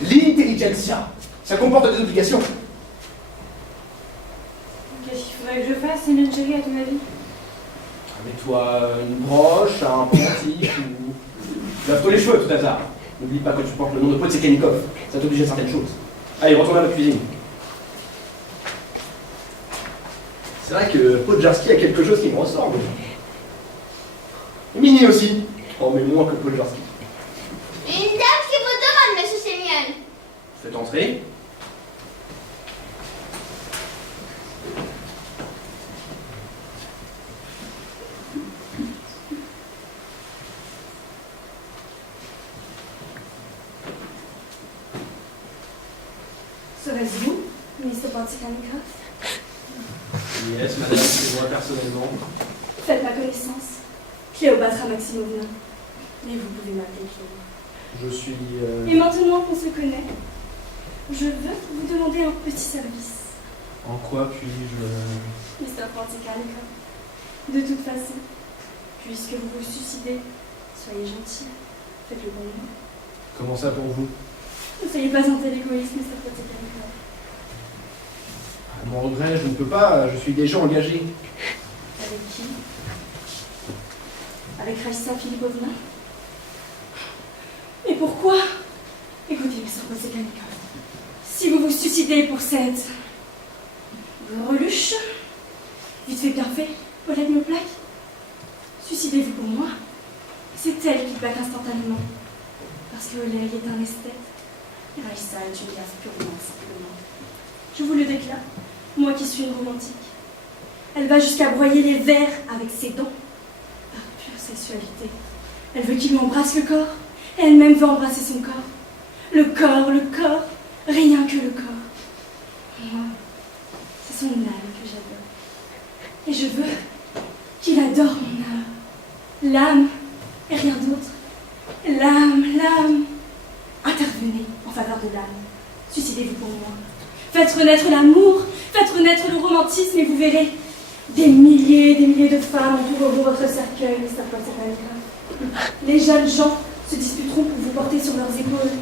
L'intelligentsia, ça comporte des obligations. Qu'est-ce qu'il faudrait que je fasse, Céline chérie, à ton avis? Mets-toi une broche, un pendentif ou... Lave-toi les cheveux, tout hasard. N'oublie pas que tu portes le nom de Potsekhanikov. Ça t'oblige à certaines choses. Allez, retourne à la cuisine. C'est vrai que Podjarski a quelque chose qui me ressemble. Mini aussi. Oh, mais moins que Podjarski. Une dame qui vous demande, monsieur Sémion. Faites entrer. Serait-ce vous, Mr. Potsekhanikov? Yes, madame, c'est moi personnellement. Faites ma connaissance. Cléopatra Maximovna. Mais vous pouvez m'appeler Cléo. Je suis... Et maintenant qu'on se connaît, je veux vous demander un petit service. En quoi puis-je... Mr. Potsekhanikov. De toute façon, puisque vous vous suicidez, soyez gentil. Faites-le pour moi. Comment ça pour vous? Ne soyez pas un tel égoïste, Mr. Potsekhanikov. À mon regret, je ne peux pas, je suis déjà engagé. Avec qui? Avec Raïssa Philippovna? Mais pourquoi? Écoutez, Mr. Potsekhanikov, si vous vous suicidez pour cette greluche, vite fait bien fait, Paulette me plaque. Suicidez-vous pour moi. C'est elle qui plaque instantanément. Parce que Oleg est un esthète. Et Raïssa est une gaffe purement simplement. Je vous le déclare, moi qui suis une romantique. Elle va jusqu'à broyer les vers avec ses dents. Par pure sexualité. Elle veut qu'il lui embrasse le corps. Et elle-même veut embrasser son corps. Le corps, rien que le corps. Moi, c'est son âme que j'adore. Et je veux qu'il adore mon âme. L'âme et rien d'autre. L'âme. Intervenez en faveur de l'âme. Suicidez-vous pour moi. Faites renaître l'amour, faites renaître le romantisme et vous verrez des milliers de femmes entoureront votre cercueil, Mr. Potsekhanikov. Les jeunes gens se disputeront pour vous porter sur leurs épaules.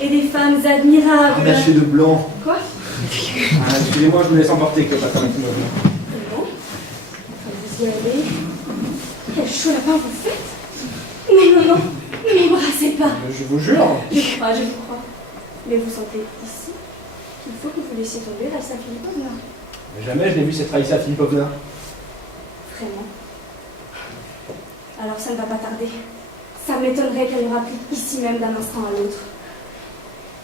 Et des femmes admirables. Harnachées de blanc. Quoi? Ah, excusez-moi, je me laisse emporter, Cléopatra Maximovna. Bon. Quand vous y allez, quel chaud lapin vous faites? Non, ne m'embrassez pas. Je vous jure. Je crois. Mais vous sentez ici qu'il faut que vous laissiez tomber Raïssa Philippovna. Mais jamais je n'ai vu cette Raïssa Philippovna. Vraiment? Alors ça ne va pas tarder. Ça m'étonnerait qu'elle nous rapplique ici même d'un instant à l'autre.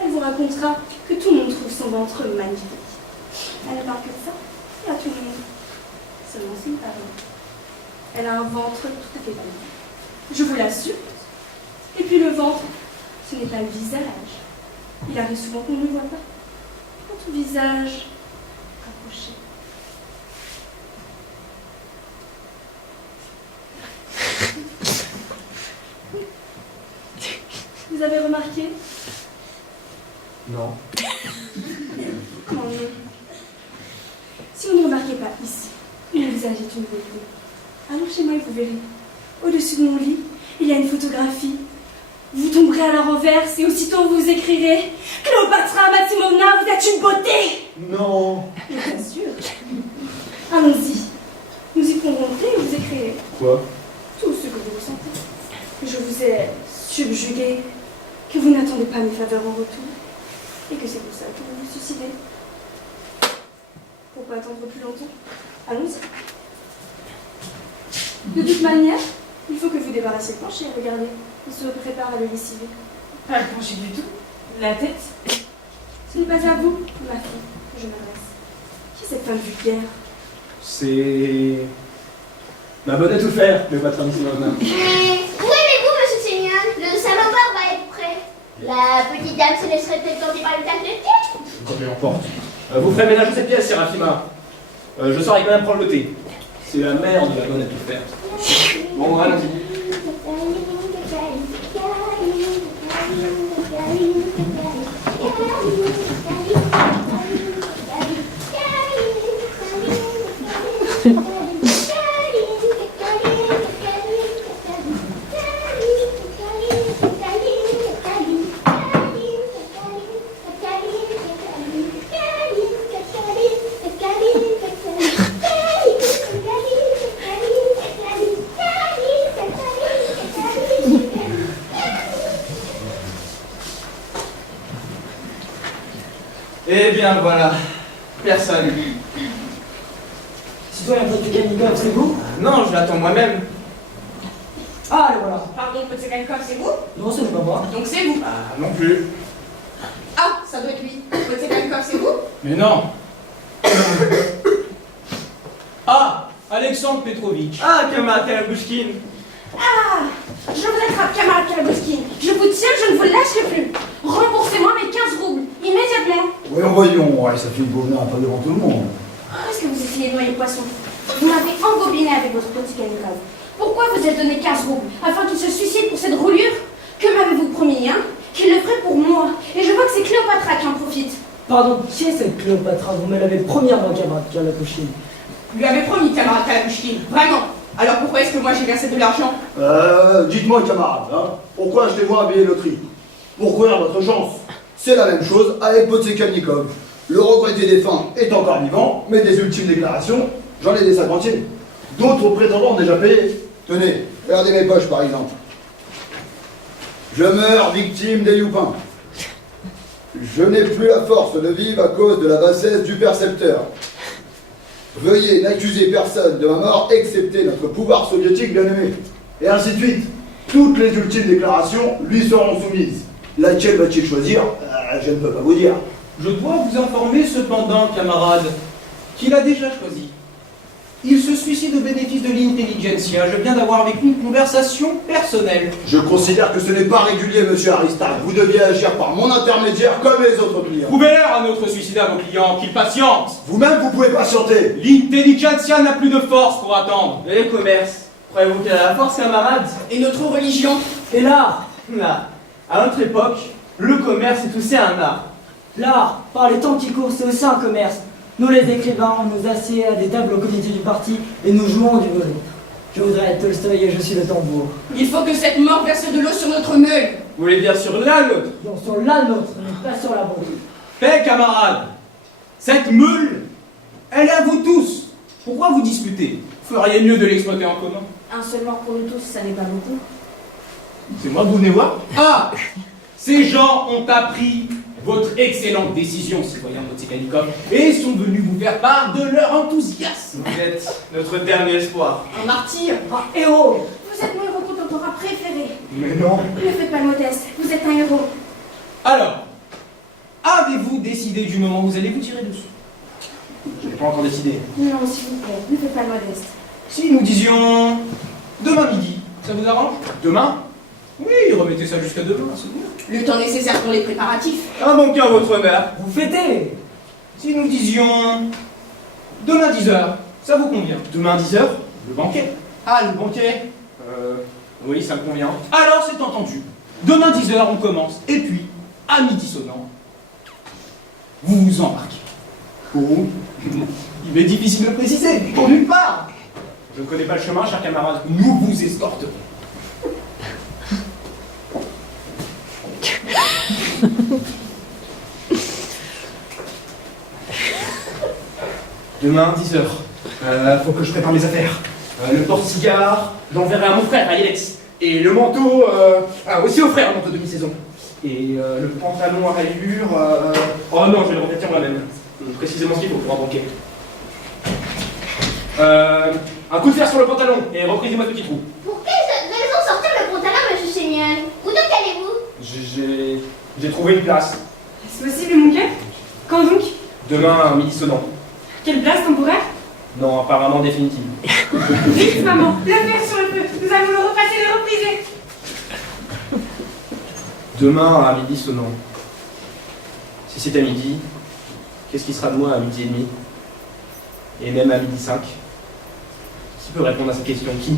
Elle vous racontera que tout le monde trouve son ventre magnifique. Elle ne parle que de ça, et à tout le monde. Seulement c'est une parole. Elle a un ventre tout à fait beau. Je vous l'assure. Et puis le ventre, ce n'est pas le visage. Il arrive souvent qu'on ne le voit pas. Votre visage rapproché. Vous avez remarqué? Non. Comment non? Si vous ne remarquez pas ici, mon visage est une beauté. Allons chez moi et vous verrez. Au-dessus de mon lit, il y a une photographie. Vous tomberez à la renverse et aussitôt vous écrirez « Cléopatra Maximovna, vous êtes une beauté !» Non. Bien sûr. Allons-y. Nous y prendrons le thé et vous écrirez Quoi? tout ce que vous ressentez. Que je vous ai subjugué, que vous n'attendez pas mes faveurs en retour, et que c'est pour ça que vous vous suicidez. Pourquoi attendre plus longtemps? Allons-y. De toute manière, il faut que vous débarrassiez le plancher, regardez. Il se prépare à le lessiver. Pas le plancher du tout. La tête. Ce n'est pas à vous, ma fille, que je m'adresse. Qui est cette femme vulgaire? C'est... ma bonne à tout faire, Cléopatra Maximovna. Mais où allez-vous, monsieur Sémion? Le salopard va être prêt. La petite dame se laisserait peut-être tenter par le tac de thé. Comme elle emporte. Vous ferez ménage de cette pièce, Séraphima. Je sors avec madame prendre le thé. C'est la mère de la bonne à tout faire. Bon, allons-y. Eh bien voilà, personne. Citoyen Potekanikov, c'est vous? Non, je l'attends moi-même. Ah, le voilà. Pardon, Potekanikov, c'est vous? Non, ce n'est pas moi. Donc c'est vous. Ah, non plus. Ah, ça doit être lui. Potekanikov, c'est vous? Mais non. Ah, Alexandre Petrovitch. Ah, camarade Kalabushkin. Ah, je vous attrape, camarade Kalabouskine. Je vous tiens, je ne vous lâcherai plus. Remboursez-moi mes 15 roubles, immédiatement. Voyons, ouais, ça fait une gouverneur pas devant tout le monde. Est-ce que vous essayez de noyer le poisson? Vous m'avez engobiné avec votre petit Kanikov. Pourquoi vous êtes donné 15 roubles? Afin qu'il se suicide pour cette roulure? Que m'avez-vous promis, hein? Qu'il le ferait pour moi. Et je vois que c'est Cléopatra qui en profite. Pardon, qui est cette Cléopatra? Vous me l'avez promis avant, camarade Kalabouchine. Lui avait promis, camarade Kalabushkin. Vraiment. Alors pourquoi est-ce que moi j'ai versé de l'argent? Dites-moi, camarade, hein, pourquoi achetez-vous un billet de loterie? Pour courir votre chance. C'est la même chose avec Potekanikov. Le regretté défunt est encore vivant, mais des ultimes déclarations, j'en ai des cinquantimes. D'autres prétendants ont déjà payé. Tenez, regardez mes poches par exemple. Je meurs victime des youpins. Je n'ai plus la force de vivre à cause de la bassesse du percepteur. Veuillez n'accuser personne de ma mort, excepté notre pouvoir soviétique bien-aimé. Et ainsi de suite. Toutes les ultimes déclarations lui seront soumises. Laquelle va-t-il choisir? Je ne peux pas vous dire. Je dois vous informer cependant, camarade, qu'il a déjà choisi. Il se suicide au bénéfice de l'intelligentsia. Je viens d'avoir avec lui une conversation personnelle. Je considère que ce n'est pas régulier, monsieur Aristarque. Vous deviez agir par mon intermédiaire comme les autres clients. Prouvez-leur à notre suicida vos clients qu'ils patientent. Vous-même, vous pouvez patienter. L'intelligentsia n'a plus de force pour attendre. Et les commerces? Croyez-vous qu'elle a la force, camarade? Et notre religion? Et l'art? Là, à notre époque, le commerce est aussi un art. L'art, par les temps qui courent, c'est aussi un commerce. Nous, les écrivains, on nous assied à des tables au comité du parti et nous jouons du violon. Je voudrais être Tolstoï et je suis le tambour. Il faut que cette mort verse de l'eau sur notre meule. Vous voulez dire sur la nôtre? Donc sur la nôtre, mais pas sur la vôtre. Paix, camarades. Cette meule, elle est à vous tous. Pourquoi vous disputez? Vous feriez mieux de l'exploiter en commun. Un seul mort pour nous tous, ça n'est pas beaucoup. C'est moi que vous venez voir? Ah! Ces gens ont appris votre excellente décision, citoyen Potekanikov, et sont venus vous faire part de leur enthousiasme. Vous êtes notre dernier espoir. Un martyr. Un héros! Vous êtes mon héros contemporain préféré. Mais non. Ne faites pas le modeste, vous êtes un héros. Alors, avez-vous décidé du moment où vous allez vous tirer dessus? Je n'ai pas encore décidé. Non, s'il vous plaît, ne faites pas le modeste. Si nous disions demain midi, ça vous arrange? Demain? Oui, remettez ça jusqu'à demain, c'est bien. Le temps nécessaire pour les préparatifs. Un bon cœur, votre honneur. Vous fêtez! Si nous disions demain 10h, ça vous convient? Demain 10h? Le banquet. Ah, le banquet? Oui, ça me convient. Alors c'est entendu. Demain 10h, on commence. Et puis, à midi sonnant, vous vous embarquez. Où? Il est difficile de préciser, pour nulle part. Je ne connais pas le chemin, cher camarade. Nous vous escorterons. Demain, 10h. Faut que je prépare mes affaires. Le porte-cigare, j'enverrai à mon frère, à Alex. Et le manteau, aussi au frère, le manteau de mi-saison. Et le pantalon à rayures, oh non, je vais le revêtir moi-même. Précisément ce qu'il faut pour un banquet. Un coup de fer sur le pantalon, et reprisez-moi ce petit trou. Pour quelle raison sortir le pantalon, monsieur Sémion? Où donc allez-vous? J'ai trouvé une place. Est-ce possible, mon cœur? Quand donc? Demain, à midi sonnant. Quelle place temporaire? Non, apparemment définitive. Vite, maman, le fer sur le feu. Nous allons le repasser et le repriser. Demain, à midi sonnant. Si c'est à midi, qu'est-ce qui sera de moi à midi et demi? Et même à midi 5? Qui peut répondre à cette question? Qui?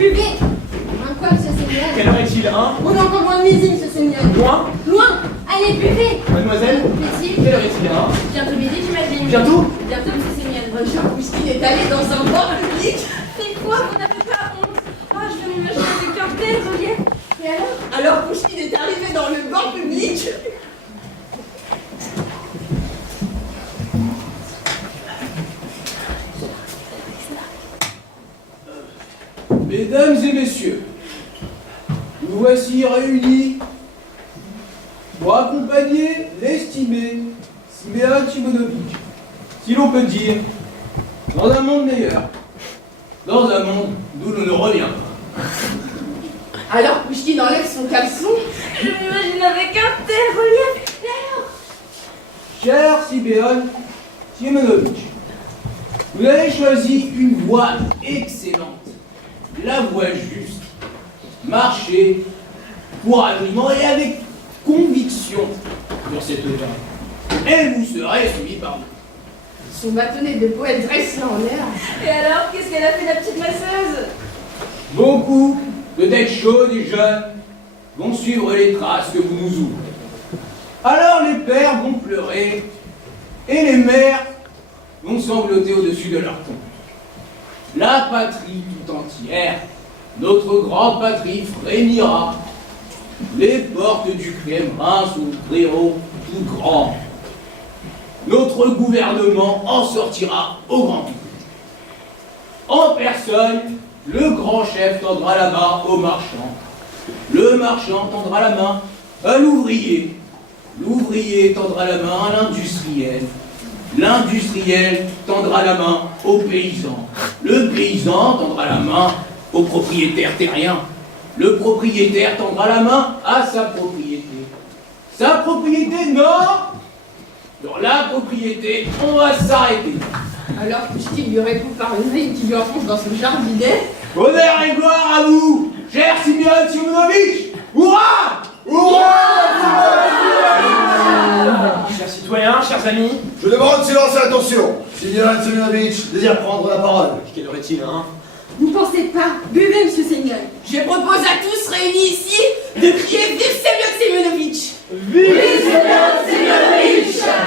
buvez. Un quoi, monsieur Seigneur? Quelle heure est-il, hein? On est encore loin de midi, monsieur Seigneur. Loin? Loin. Allez, buvez. Mademoiselle? Plaît-il? Quelle heure est-il, hein? Bientôt midi, j'imagine. Bientôt? Bientôt, monsieur Seigneur. Monsieur Pouchkine est allé dans un bar public. Mais quoi? Vous n'avez pas honte? Ah, je vais m'imaginer avec un tel relief. Et alors Pouchkine est arrivé dans le bar public. Mesdames et messieurs, nous voici réunis pour accompagner l'estimé Simeon Simonovic, si l'on peut dire, dans un monde meilleur, dans un monde d'où l'on ne revient pas. Alors Pouchkine enlève son caleçon. Je m'imagine avec un tel relief. Cher Simeon Simonovic, vous avez choisi une voie excellente, la voie juste. Marchez courageusement et avec conviction sur cette voie, et vous serez suivi par nous. Son bâtonnet de poète dresse en l'air. Et alors, qu'est-ce qu'elle a fait, la petite masseuse? Beaucoup de têtes chaudes et jeunes vont suivre les traces que vous nous ouvrez. Alors les pères vont pleurer et les mères vont sangloter au-dessus de leur tombe. La patrie tout entière, notre grande patrie, frémira. Les portes du Kremlin s'ouvriront tout grand. Notre gouvernement en sortira au grand public. En personne, le grand chef tendra la main au marchand. Le marchand tendra la main à l'ouvrier. L'ouvrier tendra la main à l'industriel. L'industriel tendra la main au paysan. Le paysan tendra la main au propriétaire terrien. Le propriétaire tendra la main à sa propriété. Sa propriété, non! Sur la propriété, on va s'arrêter. Alors Pouchkine lui répond par une main qui lui enfonce dans son jardinet. Honneur et gloire à vous, cher Simeon Simonovic! Hurrah! Chers citoyens, chers amis, Je demande silence et attention. Simeon Semyonovitch désire prendre la parole. quelle heure est-il, hein? Vous pensez pas? Buvez, monsieur Seigneur. Je propose à tous réunis ici de crier Vive Semyon Semyonovitch!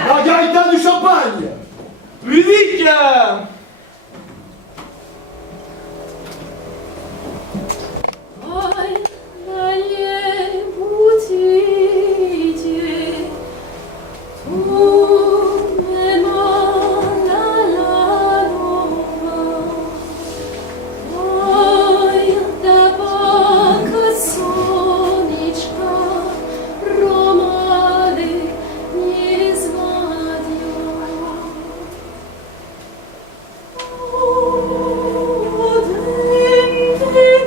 Margarita du champagne. Musique! Ой, дальней пути идти, ой, да пока сонечка романы не звадят. Один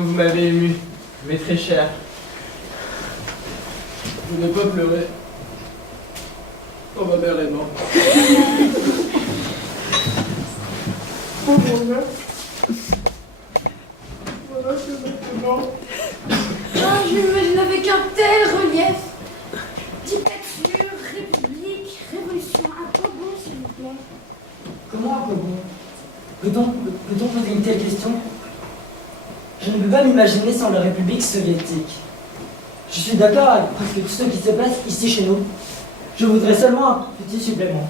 comme vous m'avez ému, mais très cher. Je n'ai pas pleuré. Oh, ma mère est morte. Oh mon Dieu. Voilà que maintenant. Ah, je m'imagine avec un tel relief. Dictature, république, révolution, à quoi bon, s'il vous plaît? Comment à quoi bon? Peut-on poser une telle question? Je ne peux pas m'imaginer sans la République soviétique. Je suis d'accord avec presque tout ce qui se passe ici chez nous. Je voudrais seulement un petit supplément.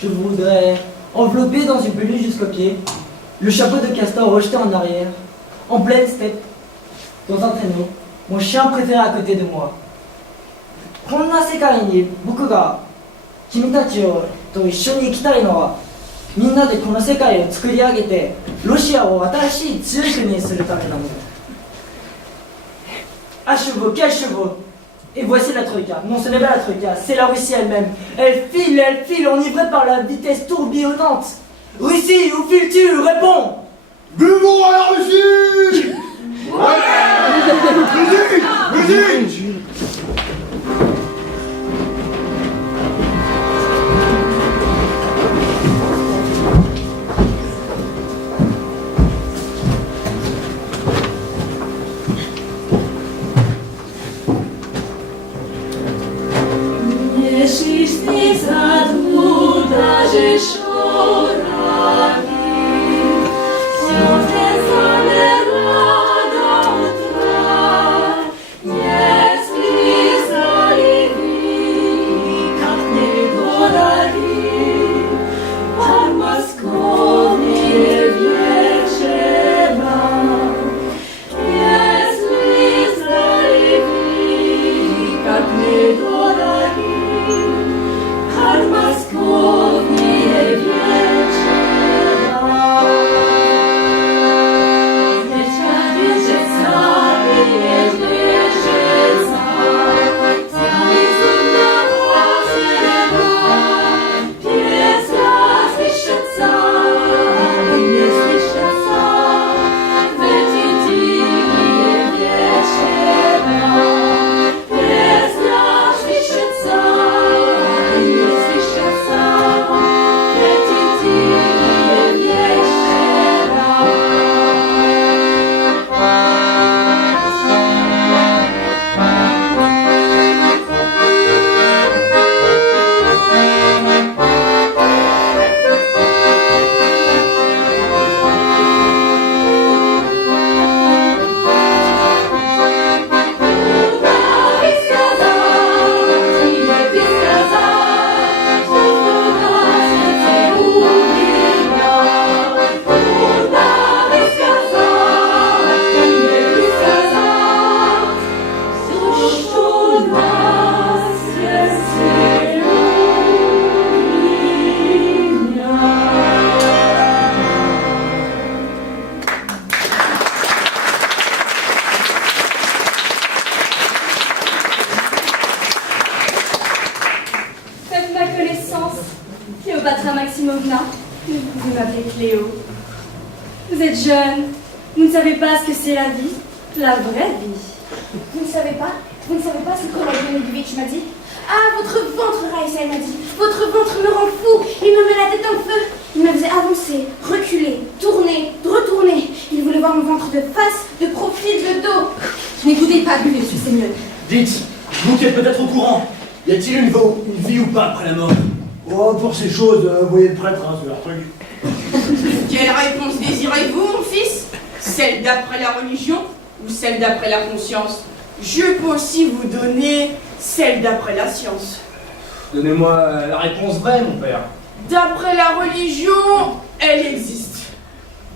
Je voudrais envelopper dans une peluche jusqu'aux pieds, le chapeau de castor rejeté en arrière, en pleine steppe, dans un traîneau, mon chien préféré à côté de moi. こんな世界に僕が君たちをと一緒に生きたいのは、みんなでこの世界を作り上げてロシアを新しい強い国にするためなのだ。À chevaux, quels chevaux! Et voici la Troïka. Non, ce n'est pas la Troïka, c'est la Russie elle-même. Elle file, enivrée par la vitesse tourbillonnante. Russie, où files-tu? Réponds! Buvons à la Russie! Musique! Musique! Cléopatra Maximovna, mais vous pouvez m'appeler Cléo. Vous êtes jeune, vous ne savez pas ce que c'est la vie, la vraie vie. Vous ne savez pas ce que Vladimirovitch m'a dit? Ah, votre ventre, Raïssa, elle m'a dit. Votre ventre me rend fou, il me met la tête en feu. Il me faisait avancer, reculer, tourner, retourner. Il voulait voir mon ventre de face, de profil, de dos. N'écoutez pas lui, monsieur Seigneur. Dites, vous qui êtes peut-être au courant, y a-t-il une vie ou pas après la mort? Oh, pour ces choses, voyez le prêtre, hein, c'est leur truc. Quelle réponse désirez-vous, mon fils? Celle d'après la religion ou celle d'après la conscience? Je peux aussi vous donner celle d'après la science. Donnez-moi la réponse vraie, mon père. D'après la religion, elle existe.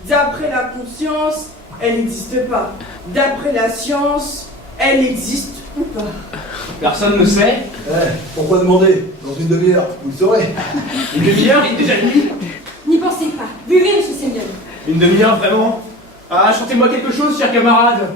D'après la conscience, elle n'existe pas. D'après la science, elle existe ou pas. Personne ne sait. Pourquoi demander? Dans une demi-heure, vous le saurez. Une demi-heure, il est déjà nuit. N'y pensez pas. Buvez, monsieur Seigneur. Une demi-heure, vraiment? Ah, chantez-moi quelque chose, chers camarades.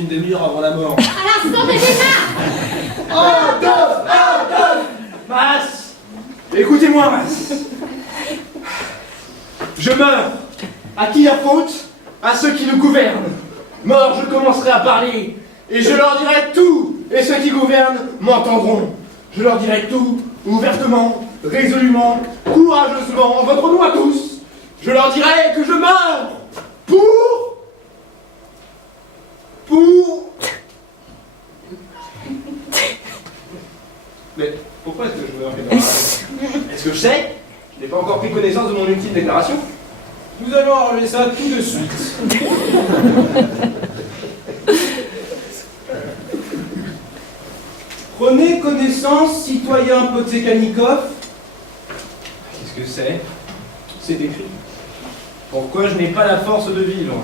une demi-heure avant la mort. À l'instant de démarre. Adolphe! Mas! Écoutez-moi, Mas! Je meurs! À qui la faute? À ceux qui nous gouvernent! Mort, je commencerai à parler, et je leur dirai tout, et ceux qui gouvernent m'entendront. Je leur dirai tout, ouvertement, résolument, courageusement, en votre nom à tous. Je leur dirai que je meurs pour... Mais pourquoi est-ce que je meurs, camarade? Est-ce que je sais? Je n'ai pas encore pris connaissance de mon ultime déclaration. Nous allons arranger ça tout de suite. Prenez connaissance, citoyen Potsekanikov. Qu'est-ce que c'est? C'est écrit. Pourquoi je n'ai pas la force de vivre?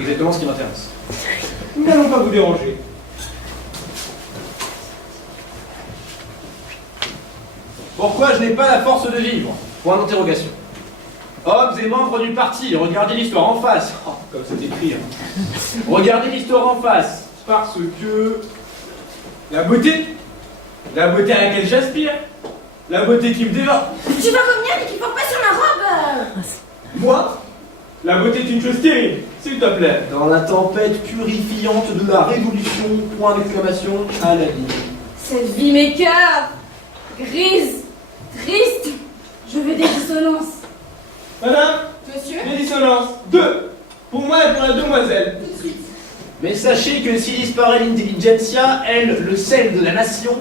Exactement ce qui m'intéresse. Nous n'allons pas vous déranger. Pourquoi je n'ai pas la force de vivre? Point d'interrogation. Hommes et membres du parti, regardez l'histoire en face. Oh, comme c'est écrit. Regardez l'histoire en face. Parce que... La beauté à laquelle j'aspire. La beauté qui me dévore. Tu vas revenir et qu'il faut pas sur ma robe. Moi? La beauté est une chose terrible, s'il te plaît. Dans la tempête purifiante de la révolution, point d'exclamation à la vie. Cette vie m'écœure, grise, triste. Je veux des dissonances. Madame, Monsieur? les dissonances. 2. Pour moi et pour la demoiselle. Tout de suite. Mais sachez que si disparaît l'intelligentsia, elle, le sel de la nation,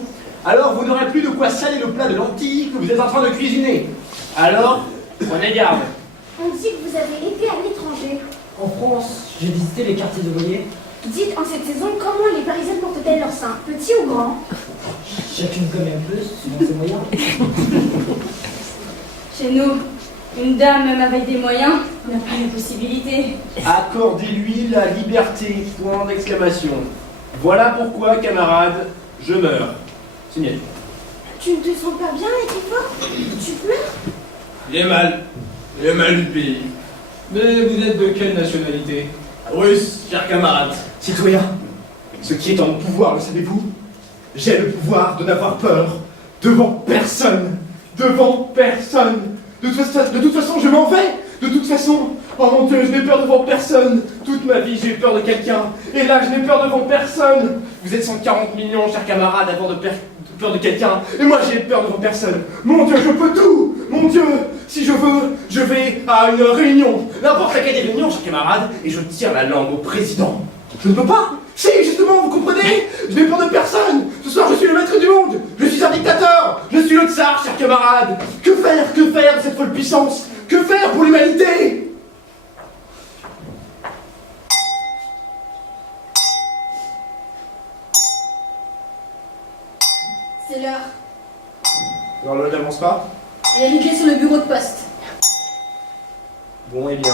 alors vous n'aurez plus de quoi saler le plat de lentilles que vous êtes en train de cuisiner. Alors, prenez garde. On dit que vous avez été à l'étranger. En France, j'ai visité les quartiers de Voyer. Dites, en cette saison, comment les Parisiennes portent-elles leurs seins? Petits ou grands? Chacune comme elle peut, selon ses moyens. Chez nous, une dame, même avec des moyens, n'a plus les possibilités. Accordez-lui la liberté, point d'exclamation. Voilà pourquoi, camarade, je meurs. Signé. Tu ne te sens pas bien, Ekifor? Tu pleures? Il est mal du pays. Mais vous êtes de quelle nationalité? Russe, cher camarade. Citoyen, ce qui est en mon pouvoir, le savez-vous? J'ai le pouvoir de n'avoir peur devant personne. Devant personne. De toute façon, je m'en vais. De toute façon, oh mon Dieu, je n'ai peur devant personne. Toute ma vie, j'ai eu peur de quelqu'un. Et là, je n'ai peur devant personne. Vous êtes 140 millions, chers camarades, à avoir peur de quelqu'un. Et moi, j'ai peur devant personne. Mon Dieu, je peux tout. Mon Dieu, si je veux, je vais à une réunion. N'importe laquelle des réunions, chers camarades, et je tire la langue au président. Je ne peux pas. Si, justement, vous comprenez? Je n'ai peur de personne. Ce soir, je suis le maître du monde. Je suis un dictateur. Je suis le tsar, chers camarades. Que faire de cette folle puissance? Que faire pour l'humanité? C'est l'heure. Alors, ne n'avance pas. Elle est réglée sur le bureau de poste. Bon, eh bien.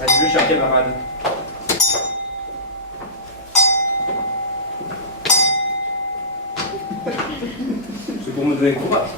Adieu, chers camarades. C'est pour me donner le courage.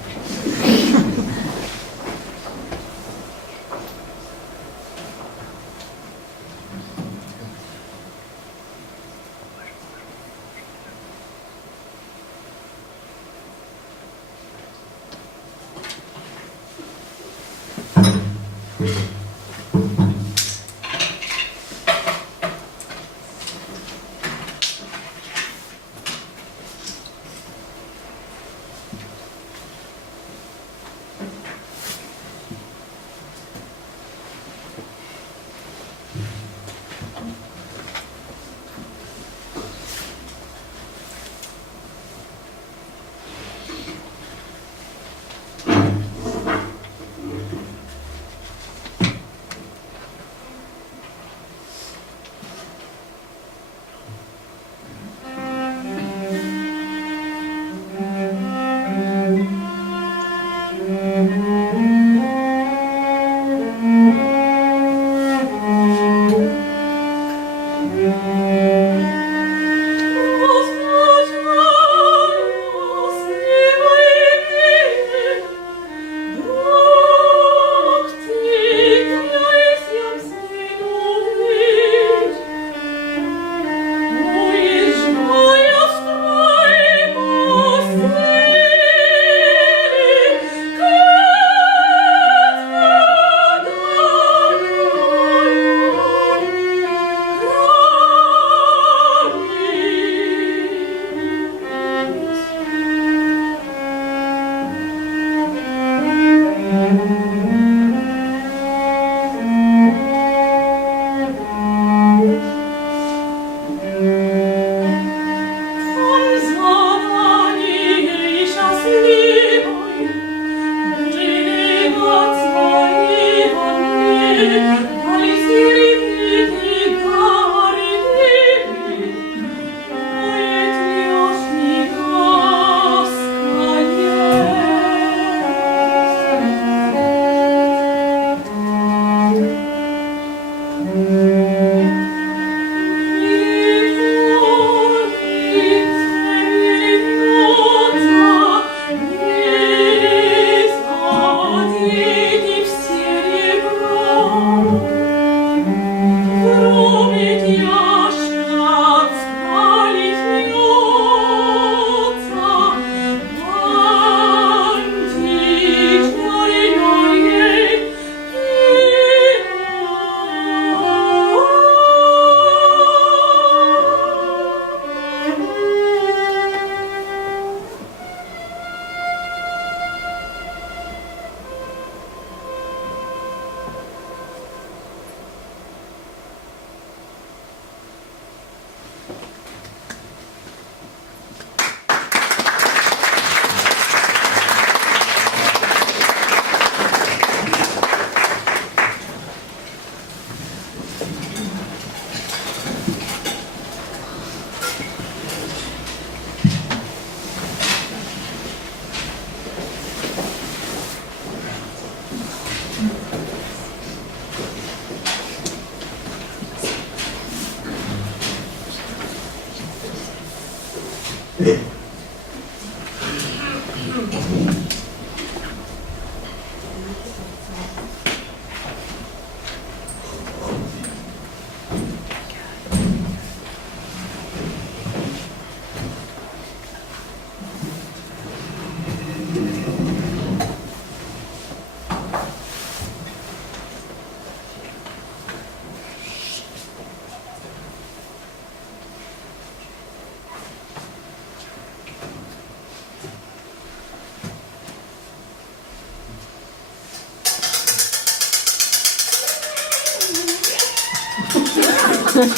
Maman,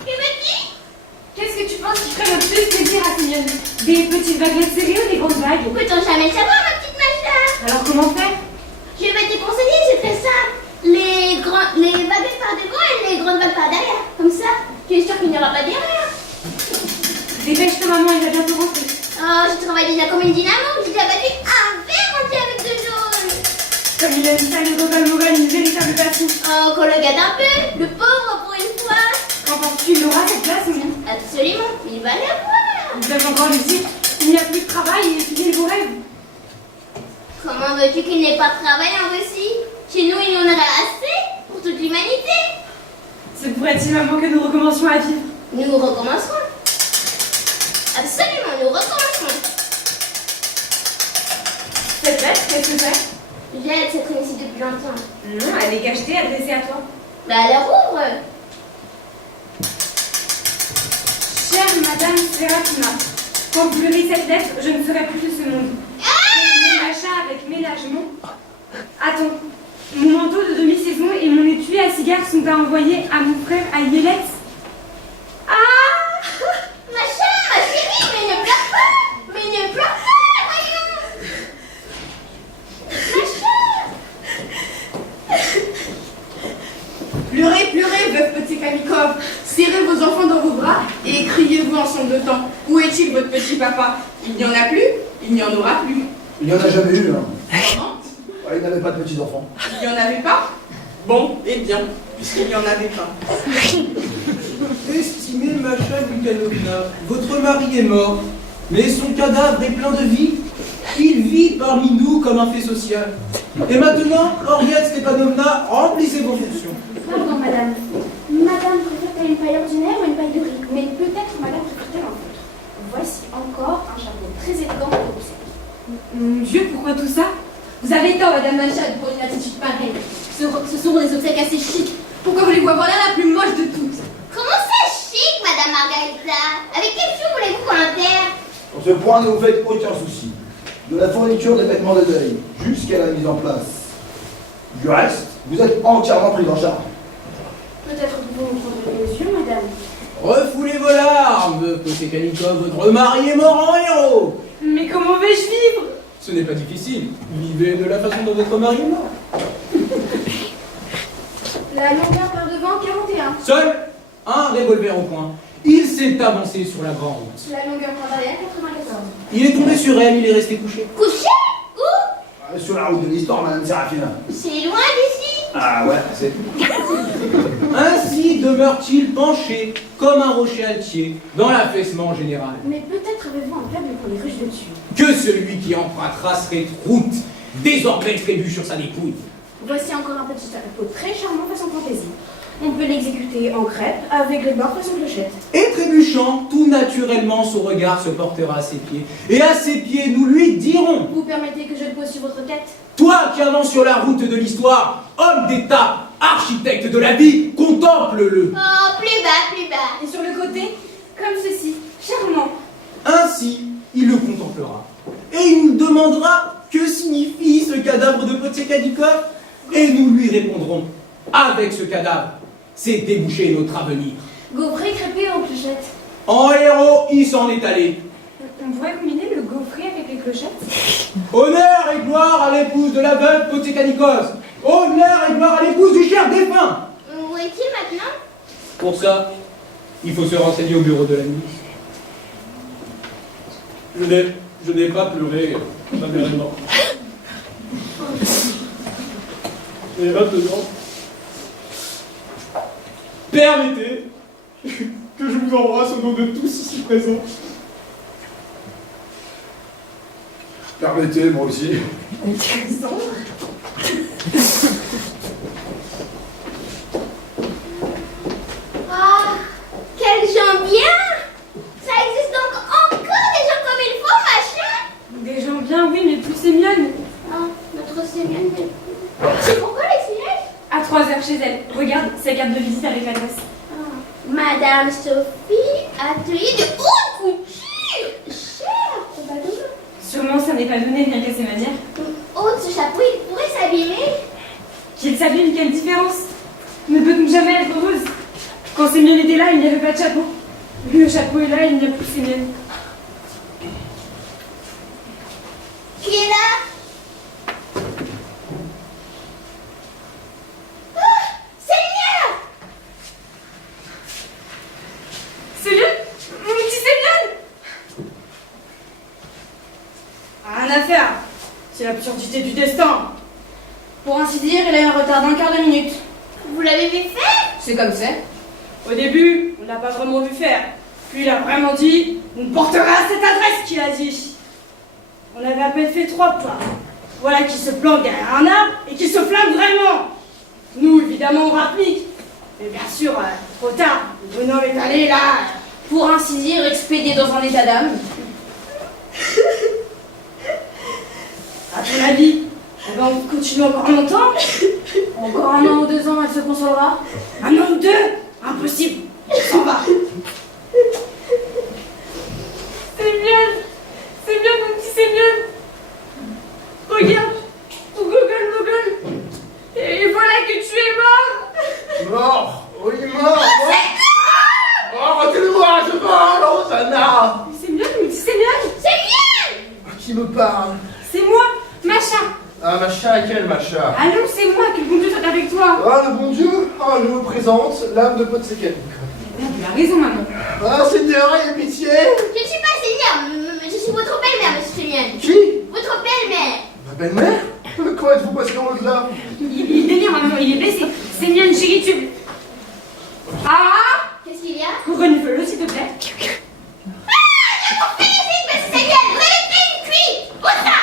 Que veux-tu? qu'est-ce que tu penses qui ferait le plus plaisir à Simeon? Des petites vaguelettes serrées ou des grandes vagues? Peut-on jamais le savoir, ma petite Macha? Alors comment faire? Je vais te conseiller, c'est très simple. Les baguettes par devant et les grandes vagues par derrière. Comme ça, tu es sûr qu'il n'y aura pas d'erreur. Dépêche-toi maman, il va bientôt rentrer. Oh, je travaille déjà comme une dynamo. J'ai déjà battu un verre entier avec de jaune. Comme il aime ça, le Gopal Mogal, une véritable passion. Oh, qu'on le gâte un peu. Le pauvre pour une fois. Quand penses-tu qu'il aura cette place, non? Absolument, il va l'avoir. Vous devez encore lui dire, il n'y a plus de travail et étudiez vos rêves. Comment veux-tu qu'il n'ait pas de travail en Russie? Chez nous, il y en aura assez pour toute l'humanité. Se pourrait-il maman que nous recommencions à vivre? Nous recommencerons. Absolument, nous recommencerons. Cette lettre, qu'est-ce que c'est? J'ai cette ici depuis longtemps. Non, elle est cachetée, adressée à toi. Bah alors ouvre. Chère Madame Seraphina, quand vous lirez cette lettre, je ne serai plus de ce monde. J'ai Macha avec ménagement. Attends, mon manteau de demi-saison et mon étui à cigares sont à envoyer à mon frère à Yelets. Ah! Macha, ma chérie, mais ne pleure pas. Mais ne pleure pas, voyons. Macha. Pleurez, pleurez, veuve Potsekhanikov. Serrez vos enfants dans vos bras et criez-vous en son de temps. Où est-il votre petit papa? Il n'y en a plus, il n'y en aura plus. Il n'y en a jamais eu, hein. Comment? Ouais, il n'avait pas de petits-enfants. Il n'y en avait pas? Bon, eh bien, puisqu'il n'y en avait pas. Estimez Macha Lukanovna, votre mari est mort, mais son cadavre est plein de vie. Il vit parmi nous comme un fait social. Et maintenant, Henriette Stepanovna, remplissez vos fonctions. Pardon, madame. Madame préfère-t-elle une paille ordinaire ou une paille de riz? Mais peut-être madame préfère-t-elle un autre. Voici encore un jardin très élégant pour observer. Mon Dieu, pourquoi tout ça? Vous avez tort, madame Machad, pour une attitude pareille. Ce sont des obsèques assez chics. Pourquoi voulez-vous avoir là la plus moche de toutes? Comment ça chic, Madame Margarita? Avec quel fio voulez-vous qu'on l'enterre? Sur ce point, ne vous faites aucun souci. De la fourniture des vêtements de deuil jusqu'à la mise en place du reste, vous êtes entièrement pris en charge. Peut-être pouvons nous prendre les mesures, madame. Refoulez vos larmes, Potsekhanikov, votre mari est mort en héros. Mais comment vais-je vivre? Ce n'est pas difficile. Vivez de la façon dont votre mari est mort. La longueur par devant, 41. Seul un revolver au point. Il s'est avancé sur la grande route. La longueur par derrière, 94. Il est tombé sur elle, il est resté couché. Couché? Où? Sur la route de l'histoire, Madame Séraphina. C'est loin d'ici. Ah ouais, c'est... Ainsi demeure-t-il penché comme un rocher altier dans l'affaissement général. Mais peut-être avez-vous un faible pour les ruches de dessus. Que celui qui empruntera cette route désormais trébuche sur sa dépouille. Voici encore un petit tableau très charmant façon fantaisie. On peut l'exécuter en crêpe avec les bords façon clochette. Et trébuchant, tout naturellement son regard se portera à ses pieds. Et à ses pieds, nous lui dirons: Vous permettez que je le pose sur votre tête? toi qui avances sur la route de l'histoire, homme d'État, architecte de la vie, contemple-le. Oh, plus bas, plus bas. Et sur le côté, comme ceci, charmant. Ainsi, il le contemplera. Et il nous demandera que signifie ce cadavre de Potsekhanikov. Et nous lui répondrons: avec ce cadavre, c'est déboucher notre avenir. Gaufret crêpé en clochette. En héros, il s'en est allé. On pourrait combiner le gaufret avec les clochettes? Honneur et gloire à l'épouse de la veuve Potsekhanikov. Honneur et gloire à l'épouse du cher défunt. Où est-il maintenant? Pour ça, il faut se renseigner au bureau de la ministre. Je n'ai pas pleuré, ma mère est morte. Et maintenant, permettez que je vous embrasse au nom de tous ici présents. Permettez, moi aussi. Ah, quels gens bien! Ça existe donc encore des gens comme il faut, machin! Des gens bien, oui, mais plus Sémione. Ah, notre Sémione. C'est pourquoi les Sémiones? À 3 heures chez elle. Regarde, sa carte de visite avec l'adresse. Madame Sophie, atelier de haute couture! Cher, probablement. Sûrement, ça n'est pas donné rien qu'à ses manières. Haute, ce chapeau, il pourrait s'abîmer. Qu'il s'abîme, quelle différence? Ne peut-on jamais être heureuse? Quand Sémione était là, il n'y avait pas de chapeau. Le chapeau est là, il n'y a plus Sémione. Qui est là? Sémione? Mon petit Sémione? Rien à faire. C'est l'absurdité du destin. Pour ainsi dire, il a eu un retard d'un quart de minute. Vous l'avez vu faire? C'est comme c'est. Au début, on l'a pas vraiment vu faire. Puis il a vraiment dit, on portera à cette adresse qu'il a dit. On avait à peine fait 3 pas. Voilà qu'il se planque derrière un arbre et qu'il se flingue vraiment. Nous, évidemment, on rapplique. Mais bien sûr, trop tard. Le bonhomme est allé là, pour ainsi dire, expédié dans un état d'âme. À ton avis, on va continuer encore longtemps? Encore 1 an ou 2 ans, elle se consolera? 1 an ou 2? Impossible. Elle s'en va. Sémione! Sémione, mon petit Sémione! Regarde! Tout gogol. Et voilà que tu es mort! Mort! Oui, mort! Oh, arrêtez-le-moi, je parle, Rosanna! Sémione, mon petit Sémione! Qui me parle? C'est moi, Macha! Ah, Macha, quel Macha? Allons, c'est moi, que le bon Dieu soit avec toi! Ah, le bon Dieu! Ah, je vous présente l'âme de Potsekani. Tu as raison, maman. Ah, Seigneur, ayez pitié! Je ne suis pas Seigneur, je suis votre belle-mère, monsieur Sémione. Qui? Votre belle-mère. Ma belle-mère? Comment êtes-vous passé dans l'au-delà? Il délire, maman, il est blessé. Sémione, chérie, tu... Ah! Qu'est-ce qu'il y a? Renifle-le, s'il te plaît. Monsieur Sémione, vous avez fait une cuite! Au ça!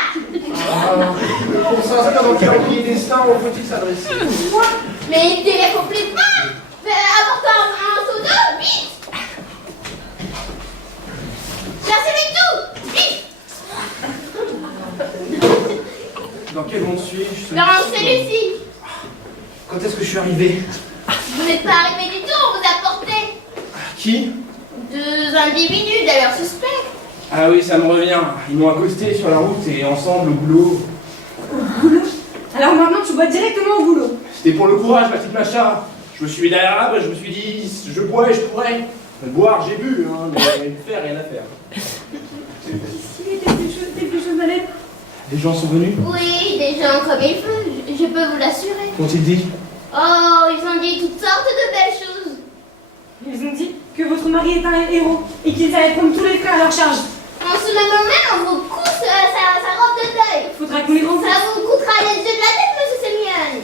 Ah, pour s'inscrire dans le calendrier destin, où faut-il s'adresser? Mais aidez-les complètement! Apportez un seau d'eau, vite! Versez-lui tout! Vite! Dans quel monde suis-je? Non, c'est Lucie! Quand est-ce que je suis arrivé? Vous n'êtes pas arrivé du tout, on vous a porté Qui? 2 individus d'ailleurs suspects. Ah oui, ça me revient. Ils m'ont accosté sur la route et ensemble au boulot. Au boulot? Alors maintenant, tu bois directement au boulot. C'était pour le courage, ma petite Macha. Je me suis mis derrière l'arbre et je me suis dit, je bois et je pourrais. Boire, j'ai bu, hein, mais faire, rien à faire. Il était des choses à l'être. Les gens sont venus? Oui, des gens comme il faut, je peux vous l'assurer. Qu'ont-ils dit? Oh, ils ont dit toutes sortes de belles choses. Ils ont dit que votre mari est un héros et qu'ils allaient prendre tous les frais à leur charge. En ce moment même, on vous couche sa robe de deuil. Faudra qu'on les remplace. Ça vous coûtera les yeux de la tête, monsieur Sémione.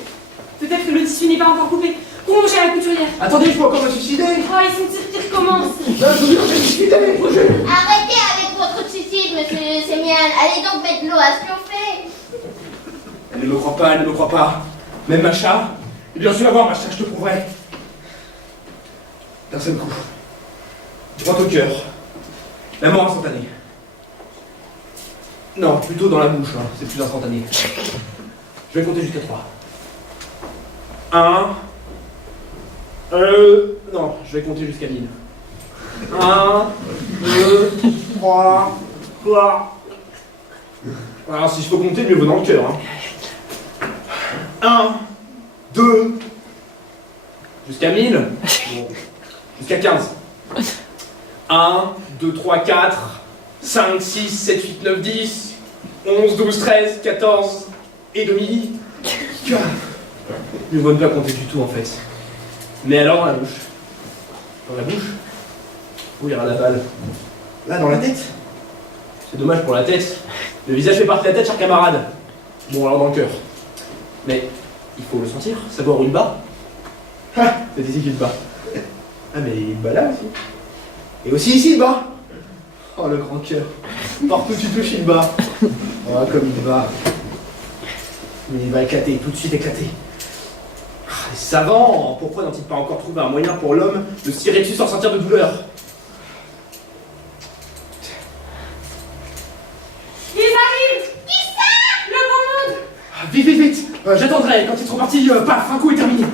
Peut-être que le tissu n'est pas encore coupé. Courons chez la couturière. Attendez, je peux encore me suicider. Oh, ils sont tirés qui recommencent. Là, je veux dire, je vais me suicider. Arrêtez avec votre suicide, monsieur Sémione. Allez donc mettre de l'eau à ce qu'on fait. Elle ne me croit pas, elle ne me croit pas. Même Macha? Eh bien, tu vas voir, Macha, je te prouverai. D'un seul coup. Droit au cœur. La mort instantanée. Non, plutôt dans la bouche, hein. C'est plus instantané. Je vais compter jusqu'à 3. 1. Non, je vais compter jusqu'à 1000. 1, 2, 3, 4. Alors, si je peux compter, mieux vaut dans le cœur, hein. 1, 2, jusqu'à 1000, bon. Jusqu'à 15. 1, 2, 3, 4, 5, 6, 7, 8, 9, 10, 11, 12, 13, 14 et demi. Mieux vaut ne pas compter du tout en fait. Mais alors dans la bouche. Dans la bouche? Où ira la balle? Là, dans la tête? C'est dommage pour la tête. Le visage fait partie de la tête, cher camarade. Bon, alors dans le cœur. Mais il faut le sentir, savoir où il bat. Ah, c'est ici qu'il bat. Ah, mais il bat là aussi. Et aussi ici, le bas. Oh, le grand cœur. Partout tu touches, il bat. Oh, comme il va. Il va éclater, tout de suite éclater. Ah, les savants, pourquoi n'ont-ils pas encore trouvé un moyen pour l'homme de se tirer dessus sans sentir de douleur? Ils arrivent! Qui ça? Le bon monde! Ah, vite, vite, vite! J'attendrai, quand ils seront partis, paf, un coup est terminé.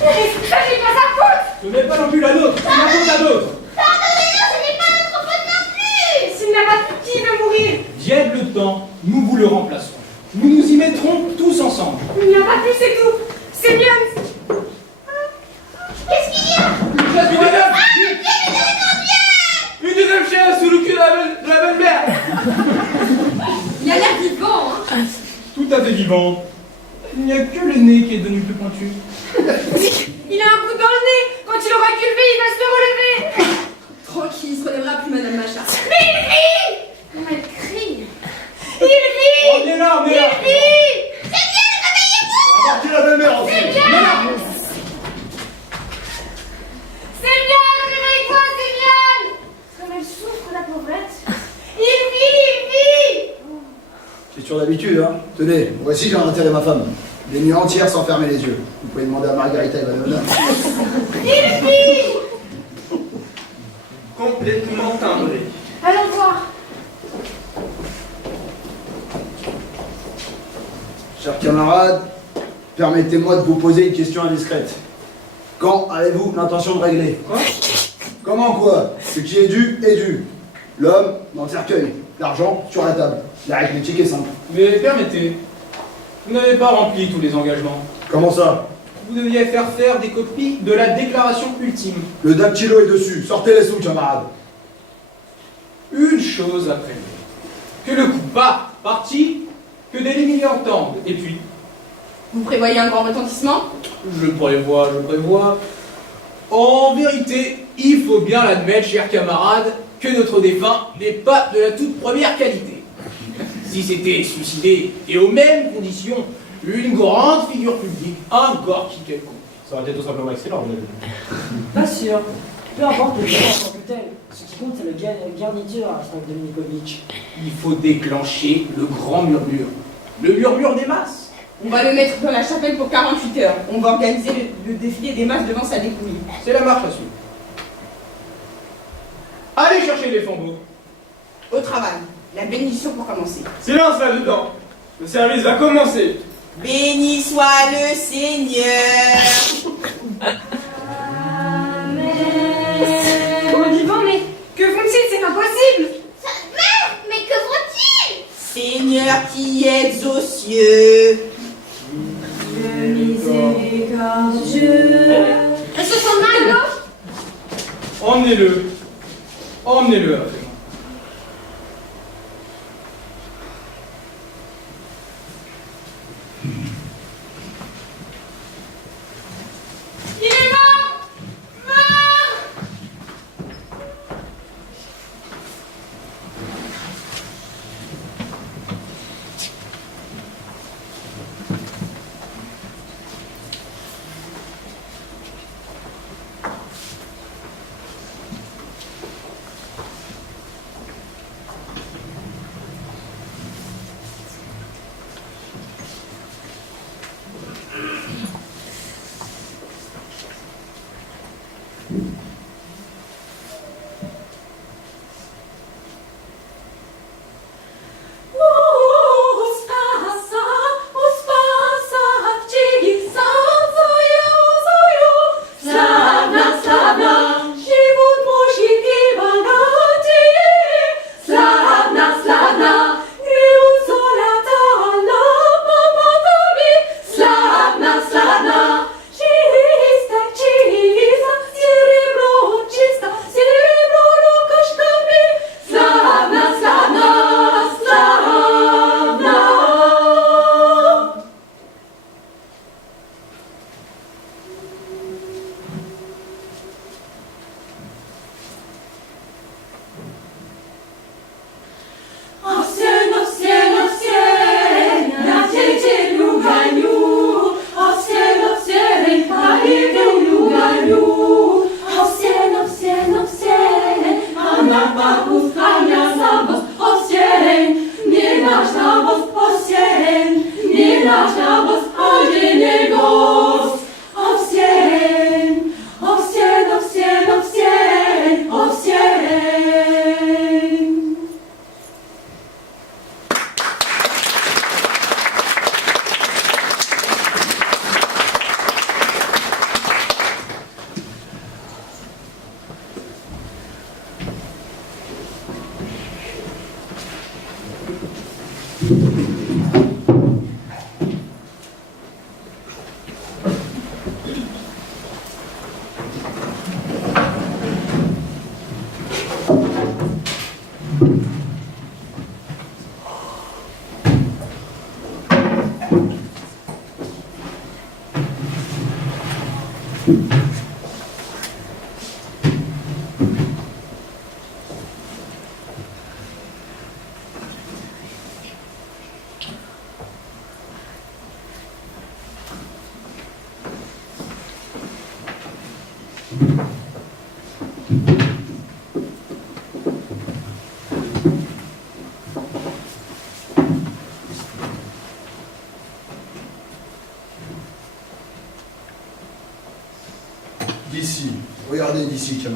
Ça n'est pas sa faute! Ce n'est pas non plus la nôtre, c'est la faute à d'autres. Pardonnez-nous, ce n'est pas notre faute non plus. S'il n'a pas pu, qui veut mourir? Vienne le temps, nous vous le remplacerons. Nous nous y mettrons tous ensemble. Il n'y a pas pu, c'est tout! C'est bien! Qu'est-ce qu'il y a? Une deuxième chienne sous le cul de la belle-mère. Il a l'air vivant, hein! Tout à fait vivant. Il n'y a que le nez qui est devenu plus pointu. Il a un coup dans le nez! Quand il aura culvé, il va se relever! Tranquille, il se relèvera plus, Madame Macha. Mais il rit! Non, elle crie. Il rit! On est là, on est là. Il rit! Partez la belle-mère aussi. C'est bien! Réveille-toi, c'est bien! Comme elle souffre, la pauvrette. Il vit! C'est toujours d'habitude, hein. Tenez, voici, j'ai enterré ma femme. Des nuits entières sans fermer les yeux. Vous pouvez demander à Margarita Ivanovna. Il vit! Complètement timbré. Allons voir. Chers camarades, permettez-moi de vous poser une question indiscrète. Quand avez-vous l'intention de régler? Quoi? Comment quoi? Ce qui est dû est dû. L'homme dans le cercueil, l'argent sur la table. L'arithmétique est simple. Mais permettez, vous n'avez pas rempli tous les engagements. Comment ça? Vous deviez faire des copies de la déclaration ultime. Le dactylo est dessus. Sortez les sous, camarades. Une chose après l'autre. Que le coup part, parti, que des limites entendent. Et puis, Vous prévoyez un grand retentissement? je prévois. En vérité, il faut bien l'admettre, chers camarades, que notre défunt n'est pas de la toute première qualité. Si c'était suicidé et aux mêmes conditions, une grande figure publique, un gorki quelconque. Ça aurait été tout simplement excellent, vous avez dit. Pas sûr. Peu importe le genre en tant que tel. Ce qui compte, c'est le garniture, Arsène Dominikovitch. Il faut déclencher le grand murmure. Le murmure des masses. On va le mettre dans la chapelle pour 48 heures. On va organiser le défilé des masses devant sa dépouille. C'est la marche à suivre. Allez chercher les flambeaux. Au travail. La bénédiction pour commencer. Silence là-dedans. Le service va commencer. Béni soit le Seigneur. Au vivant, mais que font-ils? C'est impossible! Merde, mais que font-ils? Seigneur qui êtes aux cieux. Dieu miséricordieux. Elles se sont mal, non? Emmenez-le. Emmenez-le après moi. Il est mort! Mort!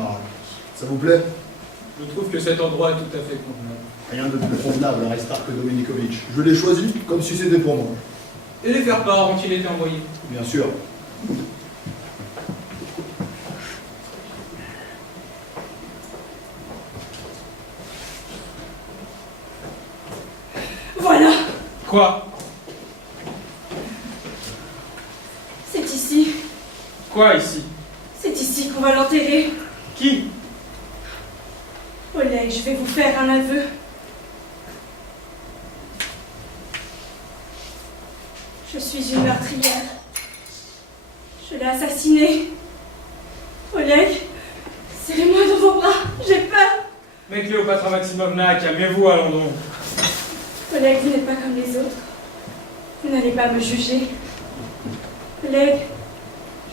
général. Ça vous plaît? Je trouve que cet endroit est tout à fait convenable. Rien de plus convenable, Aristarque Dominikovic. Je l'ai choisi comme si c'était pour moi. Et les faire part ont-ils été envoyés? Bien sûr. Voilà, Quoi? c'est ici. Quoi ici? C'est ici qu'on va l'enterrer. Qui? Oleg, je vais vous faire un aveu. Je suis une meurtrière. Je l'ai assassiné. Oleg, serrez-moi dans vos bras, j'ai peur. Mais Cléopatra Maximovna, calmez-vous, allons donc. Oleg, vous n'êtes pas comme les autres. Vous n'allez pas me juger. Oleg,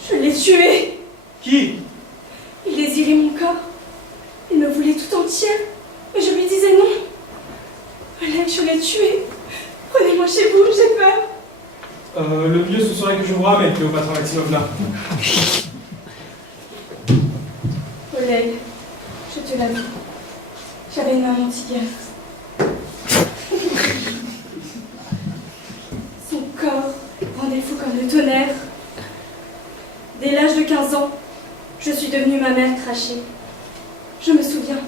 je l'ai tué. Qui? Il désirait mon corps. Il me voulait tout entière. Mais je lui disais non. Oleg, je l'ai tué. Prenez-moi chez vous, j'ai peur. Le mieux ce serait que je vous ramène, Cléopatra Maximovna. Oleg, je te l'avoue. J'avais une maman tigre. Son corps rendait fou comme le tonnerre. Dès l'âge de 15 ans, je suis devenue ma mère crachée. Je me souviens,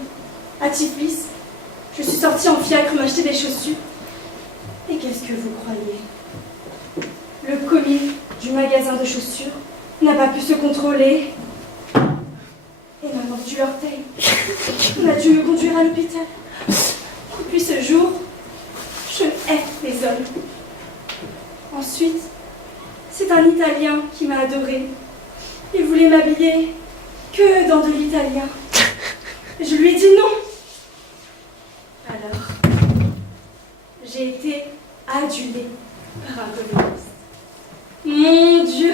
à Tiflis, je suis sortie en fiacre m'acheter des chaussures. Et qu'est-ce que vous croyez? Le commis du magasin de chaussures n'a pas pu se contrôler et m'a mordu l'orteil. On a dû me conduire à l'hôpital. Depuis ce jour, je hais les hommes. Ensuite, c'est un Italien qui m'a adorée. Il voulait m'habiller que dans de l'italien. Je lui ai dit non. Alors, j'ai été adulée par un communiste. Mon Dieu,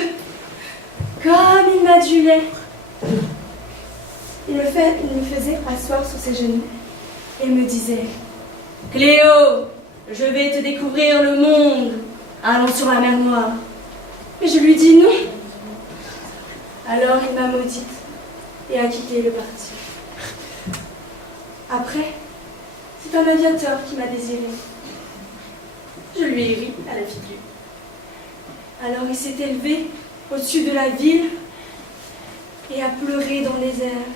comme il m'adulait. Il me faisait asseoir sur ses genoux et me disait: Cléo, je vais te découvrir le monde. Allons sur la mer Noire. Mais je lui dis non. Alors il m'a maudite et a quitté le parti. Après, c'est un aviateur qui m'a désiré. Je lui ai ri à la figure. Alors il s'est élevé au-dessus de la ville et a pleuré dans les airs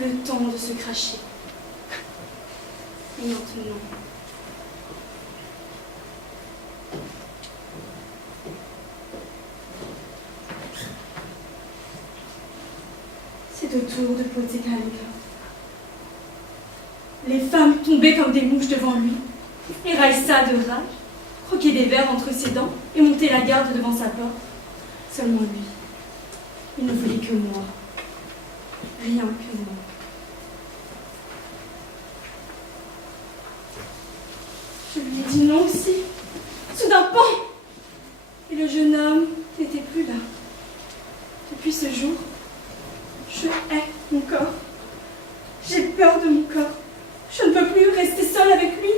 le temps de se cracher. Et maintenant, c'est au tour de Potsekalenka. Les femmes tombaient comme des mouches devant lui, et Raïssa de rage, croquait des verres entre ses dents et montait la garde devant sa porte. Seulement lui, il ne voulait que moi, rien que moi. Je lui ai dit non aussi. Soudain, pan! Et le jeune homme n'était plus là. Depuis ce jour, je hais mon corps. J'ai peur de mon corps. Je ne peux plus rester seule avec lui.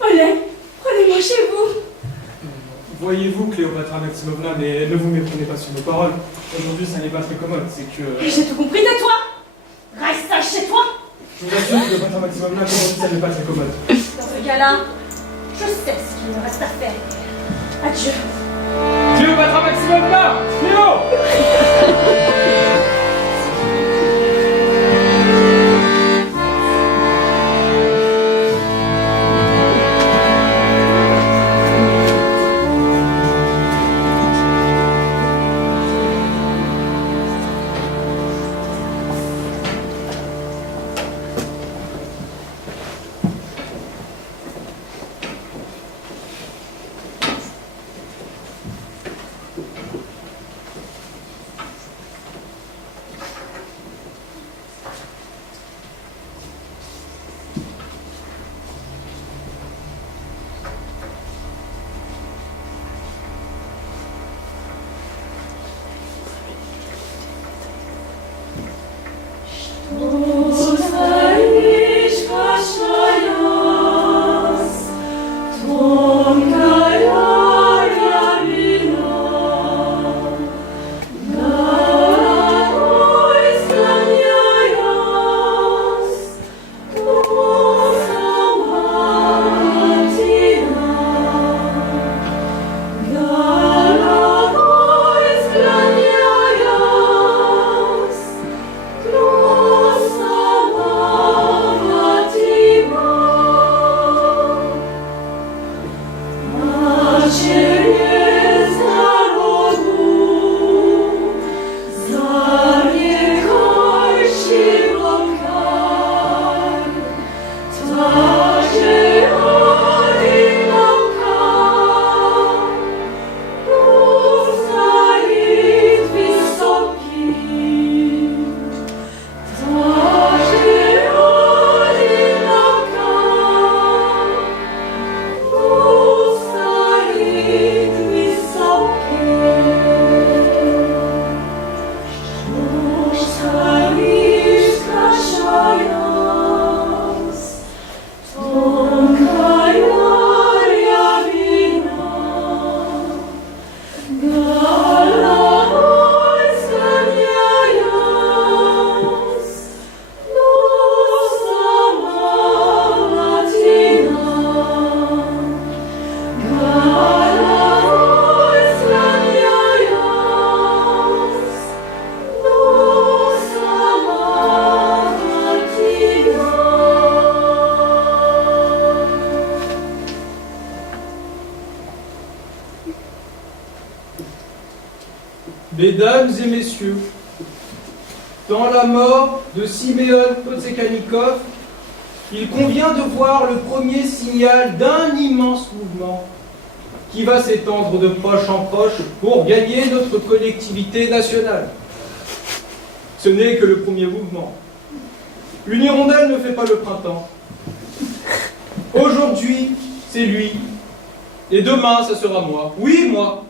Oleg, prenez-moi chez vous. Voyez-vous, Cléopatra Maximovna, mais ne vous méprenez pas sur nos paroles. Aujourd'hui, ça n'est pas très commode, c'est que... J'ai tout compris de toi. Reste chez toi. Je vous assure, Cléopatra Maximovna, qu'aujourd'hui, ça n'est pas très commode. Dans ce cas-là, je sais ce qu'il me reste à faire. Adieu. Cléopatra Maximovna! Cléo! Mesdames et messieurs, dans la mort de Simeon Potsékanikov, il convient de voir le premier signal d'un immense mouvement qui va s'étendre de proche en proche pour gagner notre collectivité nationale. Ce n'est que le premier mouvement. Une hirondelle ne fait pas le printemps. Aujourd'hui, c'est lui. Et demain, ça sera moi. Oui, moi.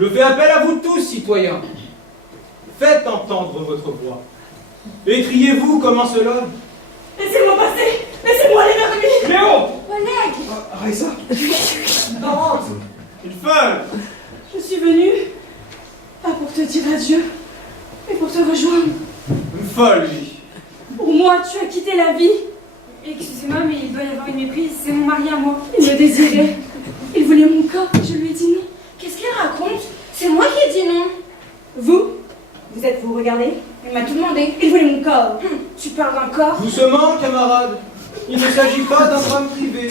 Je fais appel à vous tous, citoyens. Faites entendre votre voix. Écriez-vous comme un seul homme. Laissez-moi passer. Laissez-moi aller vers lui. Léon! Oleg, Raïssa! Une folle! je suis venue, pas pour te dire adieu, mais pour te rejoindre. Une folle, lui! Pour moi, tu as quitté la vie. Excusez-moi, mais il doit y avoir une méprise. C'est mon mari à moi. Il me désirait. Il voulait mon corps et je lui ai dit non. Qu'est-ce qu'elle raconte? C'est moi qui ai dit non. Vous êtes vous, regardez. Il m'a tout demandé. Il voulait mon corps. Tu parles d'un corps? Doucement, camarades. Il ne s'agit pas d'un drame privé,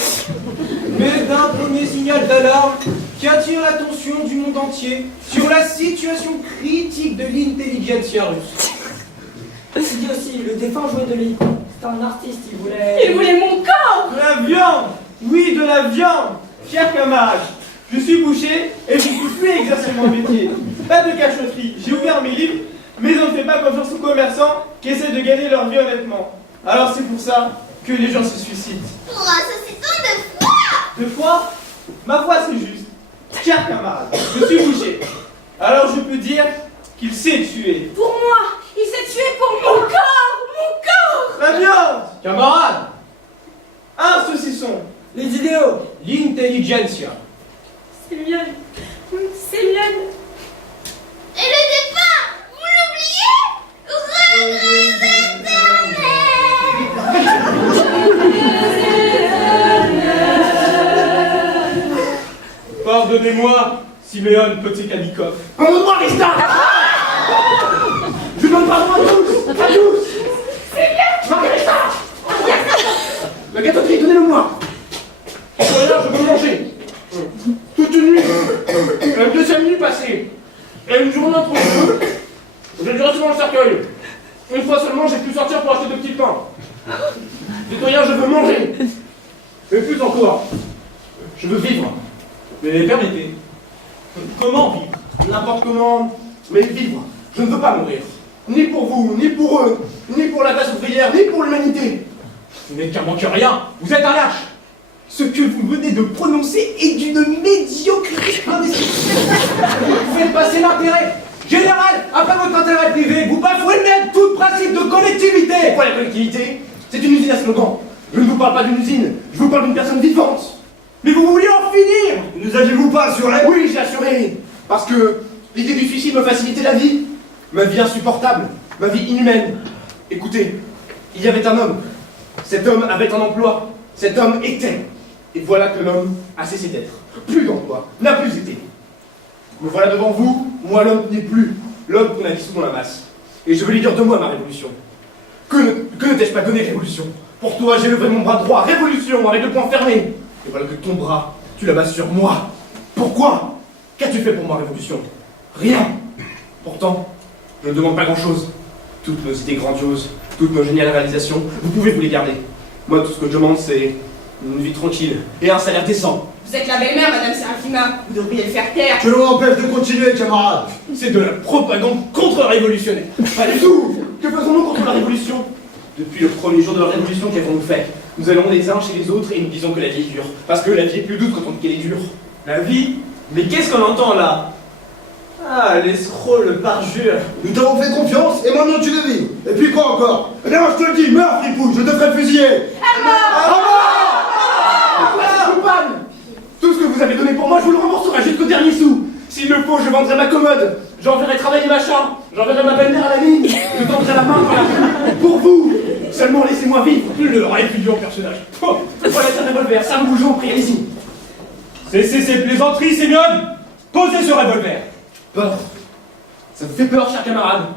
mais d'un premier signal d'alarme qui attire l'attention du monde entier sur la situation critique de l'intelligentsia russe. Il dit aussi, le défunt jouait de l'hélicon. C'est un artiste, Il voulait mon corps. De la viande! Oui, de la viande! Chers camarades, je suis boucher et je ne peux plus exercer mon métier. Pas de cachotterie, j'ai ouvert mes livres, mais on ne fait pas confiance aux commerçants qui essaient de gagner leur vie honnêtement. Alors c'est pour ça que les gens se suicident. Pour un saucisson de foie! De foi? Ma foi c'est juste. Chers camarades, je suis boucher. Alors je peux dire qu'il s'est tué. Pour moi! Il s'est tué pour mon corps! Mon corps! La viande! Camarades! Un saucisson! Les idéaux. L'intelligentsia. C'est miel. C'est miel. Et le défunt! Vous l'oubliez? Regrets éternels! Pardonnez-moi, Simeon Potsékanikov. Pardonne-moi, Rista! Je demande pardon à tous! À tous! Margarita! La gâteauterie, donnez-le-moi! Là, je veux manger! Toute une nuit, la deuxième nuit passée, et une journée entre les deux, j'ai dû recevoir le cercueil. Une fois seulement, j'ai pu sortir pour acheter de petits pains. Citoyen, je veux manger! Et plus encore, je veux vivre. Mais permettez. Comment vivre? N'importe comment, mais vivre. Je ne veux pas mourir. Ni pour vous, ni pour eux, ni pour la classe ouvrière, ni pour l'humanité. Vous n'êtes qu'un manqueur rien. Vous êtes un lâche. Ce que vous venez de prononcer est d'une médiocrité indescriptible. Vous faites passer l'intérêt général après votre intérêt privé. Vous bafouez même tout principe de collectivité. C'est quoi la collectivité? C'est une usine à slogan. Je ne vous parle pas d'une usine, je vous parle d'une personne vivante. Mais vous vouliez en finir. Ne nous aviez-vous pas assuré? Oui, j'ai assuré. Parce que l'idée du suicide me facilitait la vie. Ma vie insupportable, ma vie inhumaine. Écoutez, il y avait un homme. Cet homme avait un emploi. Cet homme était. Et voilà que l'homme a cessé d'être. Plus d'emploi, n'a plus été. Me voilà devant vous, moi l'homme n'est plus. L'homme qu'on a dissous dans la masse. Et je veux lui dire de moi ma révolution. Que ne t'ai-je pas donné, révolution? Pour toi, j'ai levé mon bras droit, révolution, avec le poing fermé. Et voilà que ton bras, tu l'as sur moi. Pourquoi? Qu'as-tu fait pour ma révolution? Rien. Pourtant, je ne demande pas grand-chose. Toutes nos idées grandioses, toutes nos géniales réalisations, vous pouvez vous les garder. Moi, tout ce que je demande, c'est une vie tranquille et un salaire décent. Vous êtes la belle-mère, Madame Serafima. Vous devriez le faire taire. Que l'on empêche de continuer, camarades. C'est de la propagande contre-révolutionnaire. Pas du tout. Que faisons-nous contre la révolution? Depuis le premier jour de la révolution, qu'avons-nous fait? Nous allons les uns chez les autres et nous disons que la vie est dure. Parce que la vie est plus douce quand on dit qu'elle est dure. La vie? Mais qu'est-ce qu'on entend là? Ah, l'escroc, le parjure. Nous t'avons fait confiance et maintenant tu devines. Et puis quoi encore? Eh bien, je te le dis, meurs, fripouille, je te ferai fusiller. À mort! Coupable! Tout ce que vous avez donné pour moi, je vous le rembourserai jusqu'au dernier sou. S'il le faut, je vendrai ma commode. J'enverrai travailler ma chambre. J'enverrai ma belle-mère à la mine. Je tendrai la main pour la rue. Pour vous. Seulement laissez-moi vivre. Le répudiant personnage. Oh, voilà ce revolver. Ça me bouge, en prie, allez-y. Cessez ces plaisanteries, Simeon. Posez ce revolver. Peur. Ça vous fait peur, chers camarades?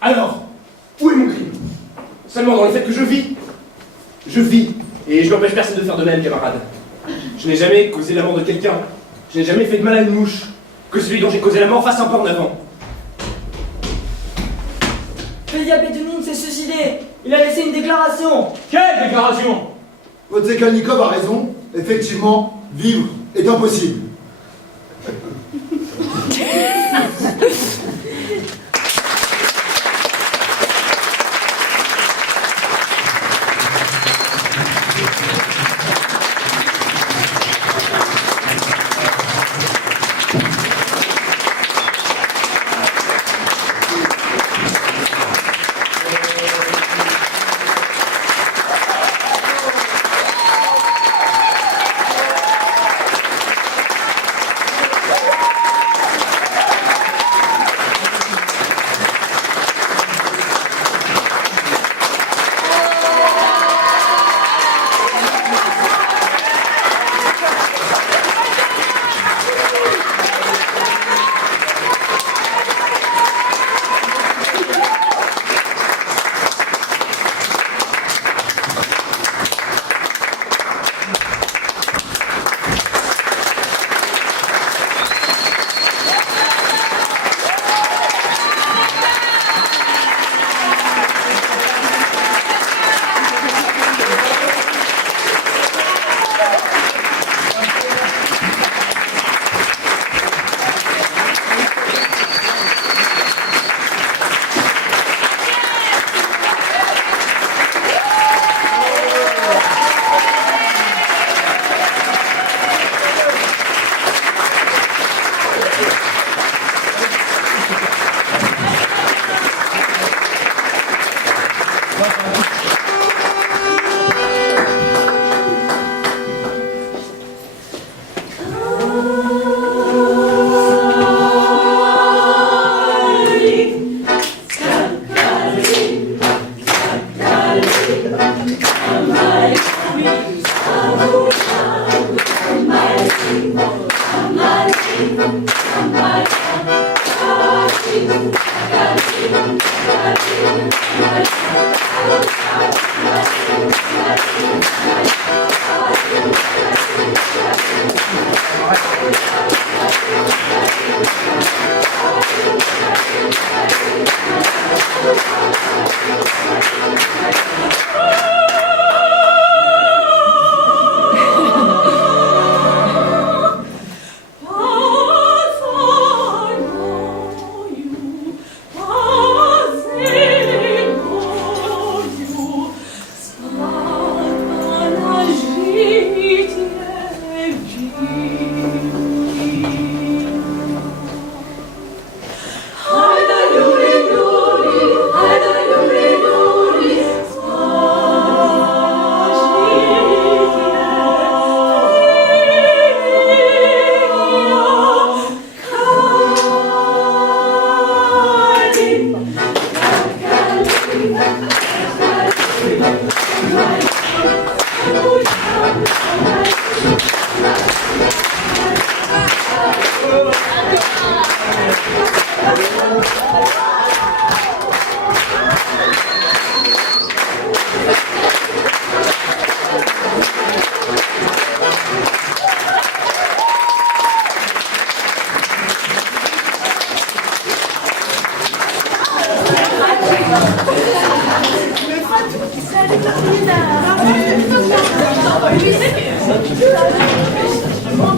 Alors, où est mon crime? Seulement dans le fait que je vis. Je vis. Et je n'empêche personne de faire de même, camarades. Je n'ai jamais causé la mort de quelqu'un. Je n'ai jamais fait de mal à une mouche. que celui dont j'ai causé la mort fasse un pas en avant. Fedia Pétounine s'est suicidé. Il a laissé une déclaration. Quelle déclaration? Podsekalnikov a raison. Effectivement, vivre est impossible.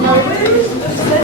Thank you.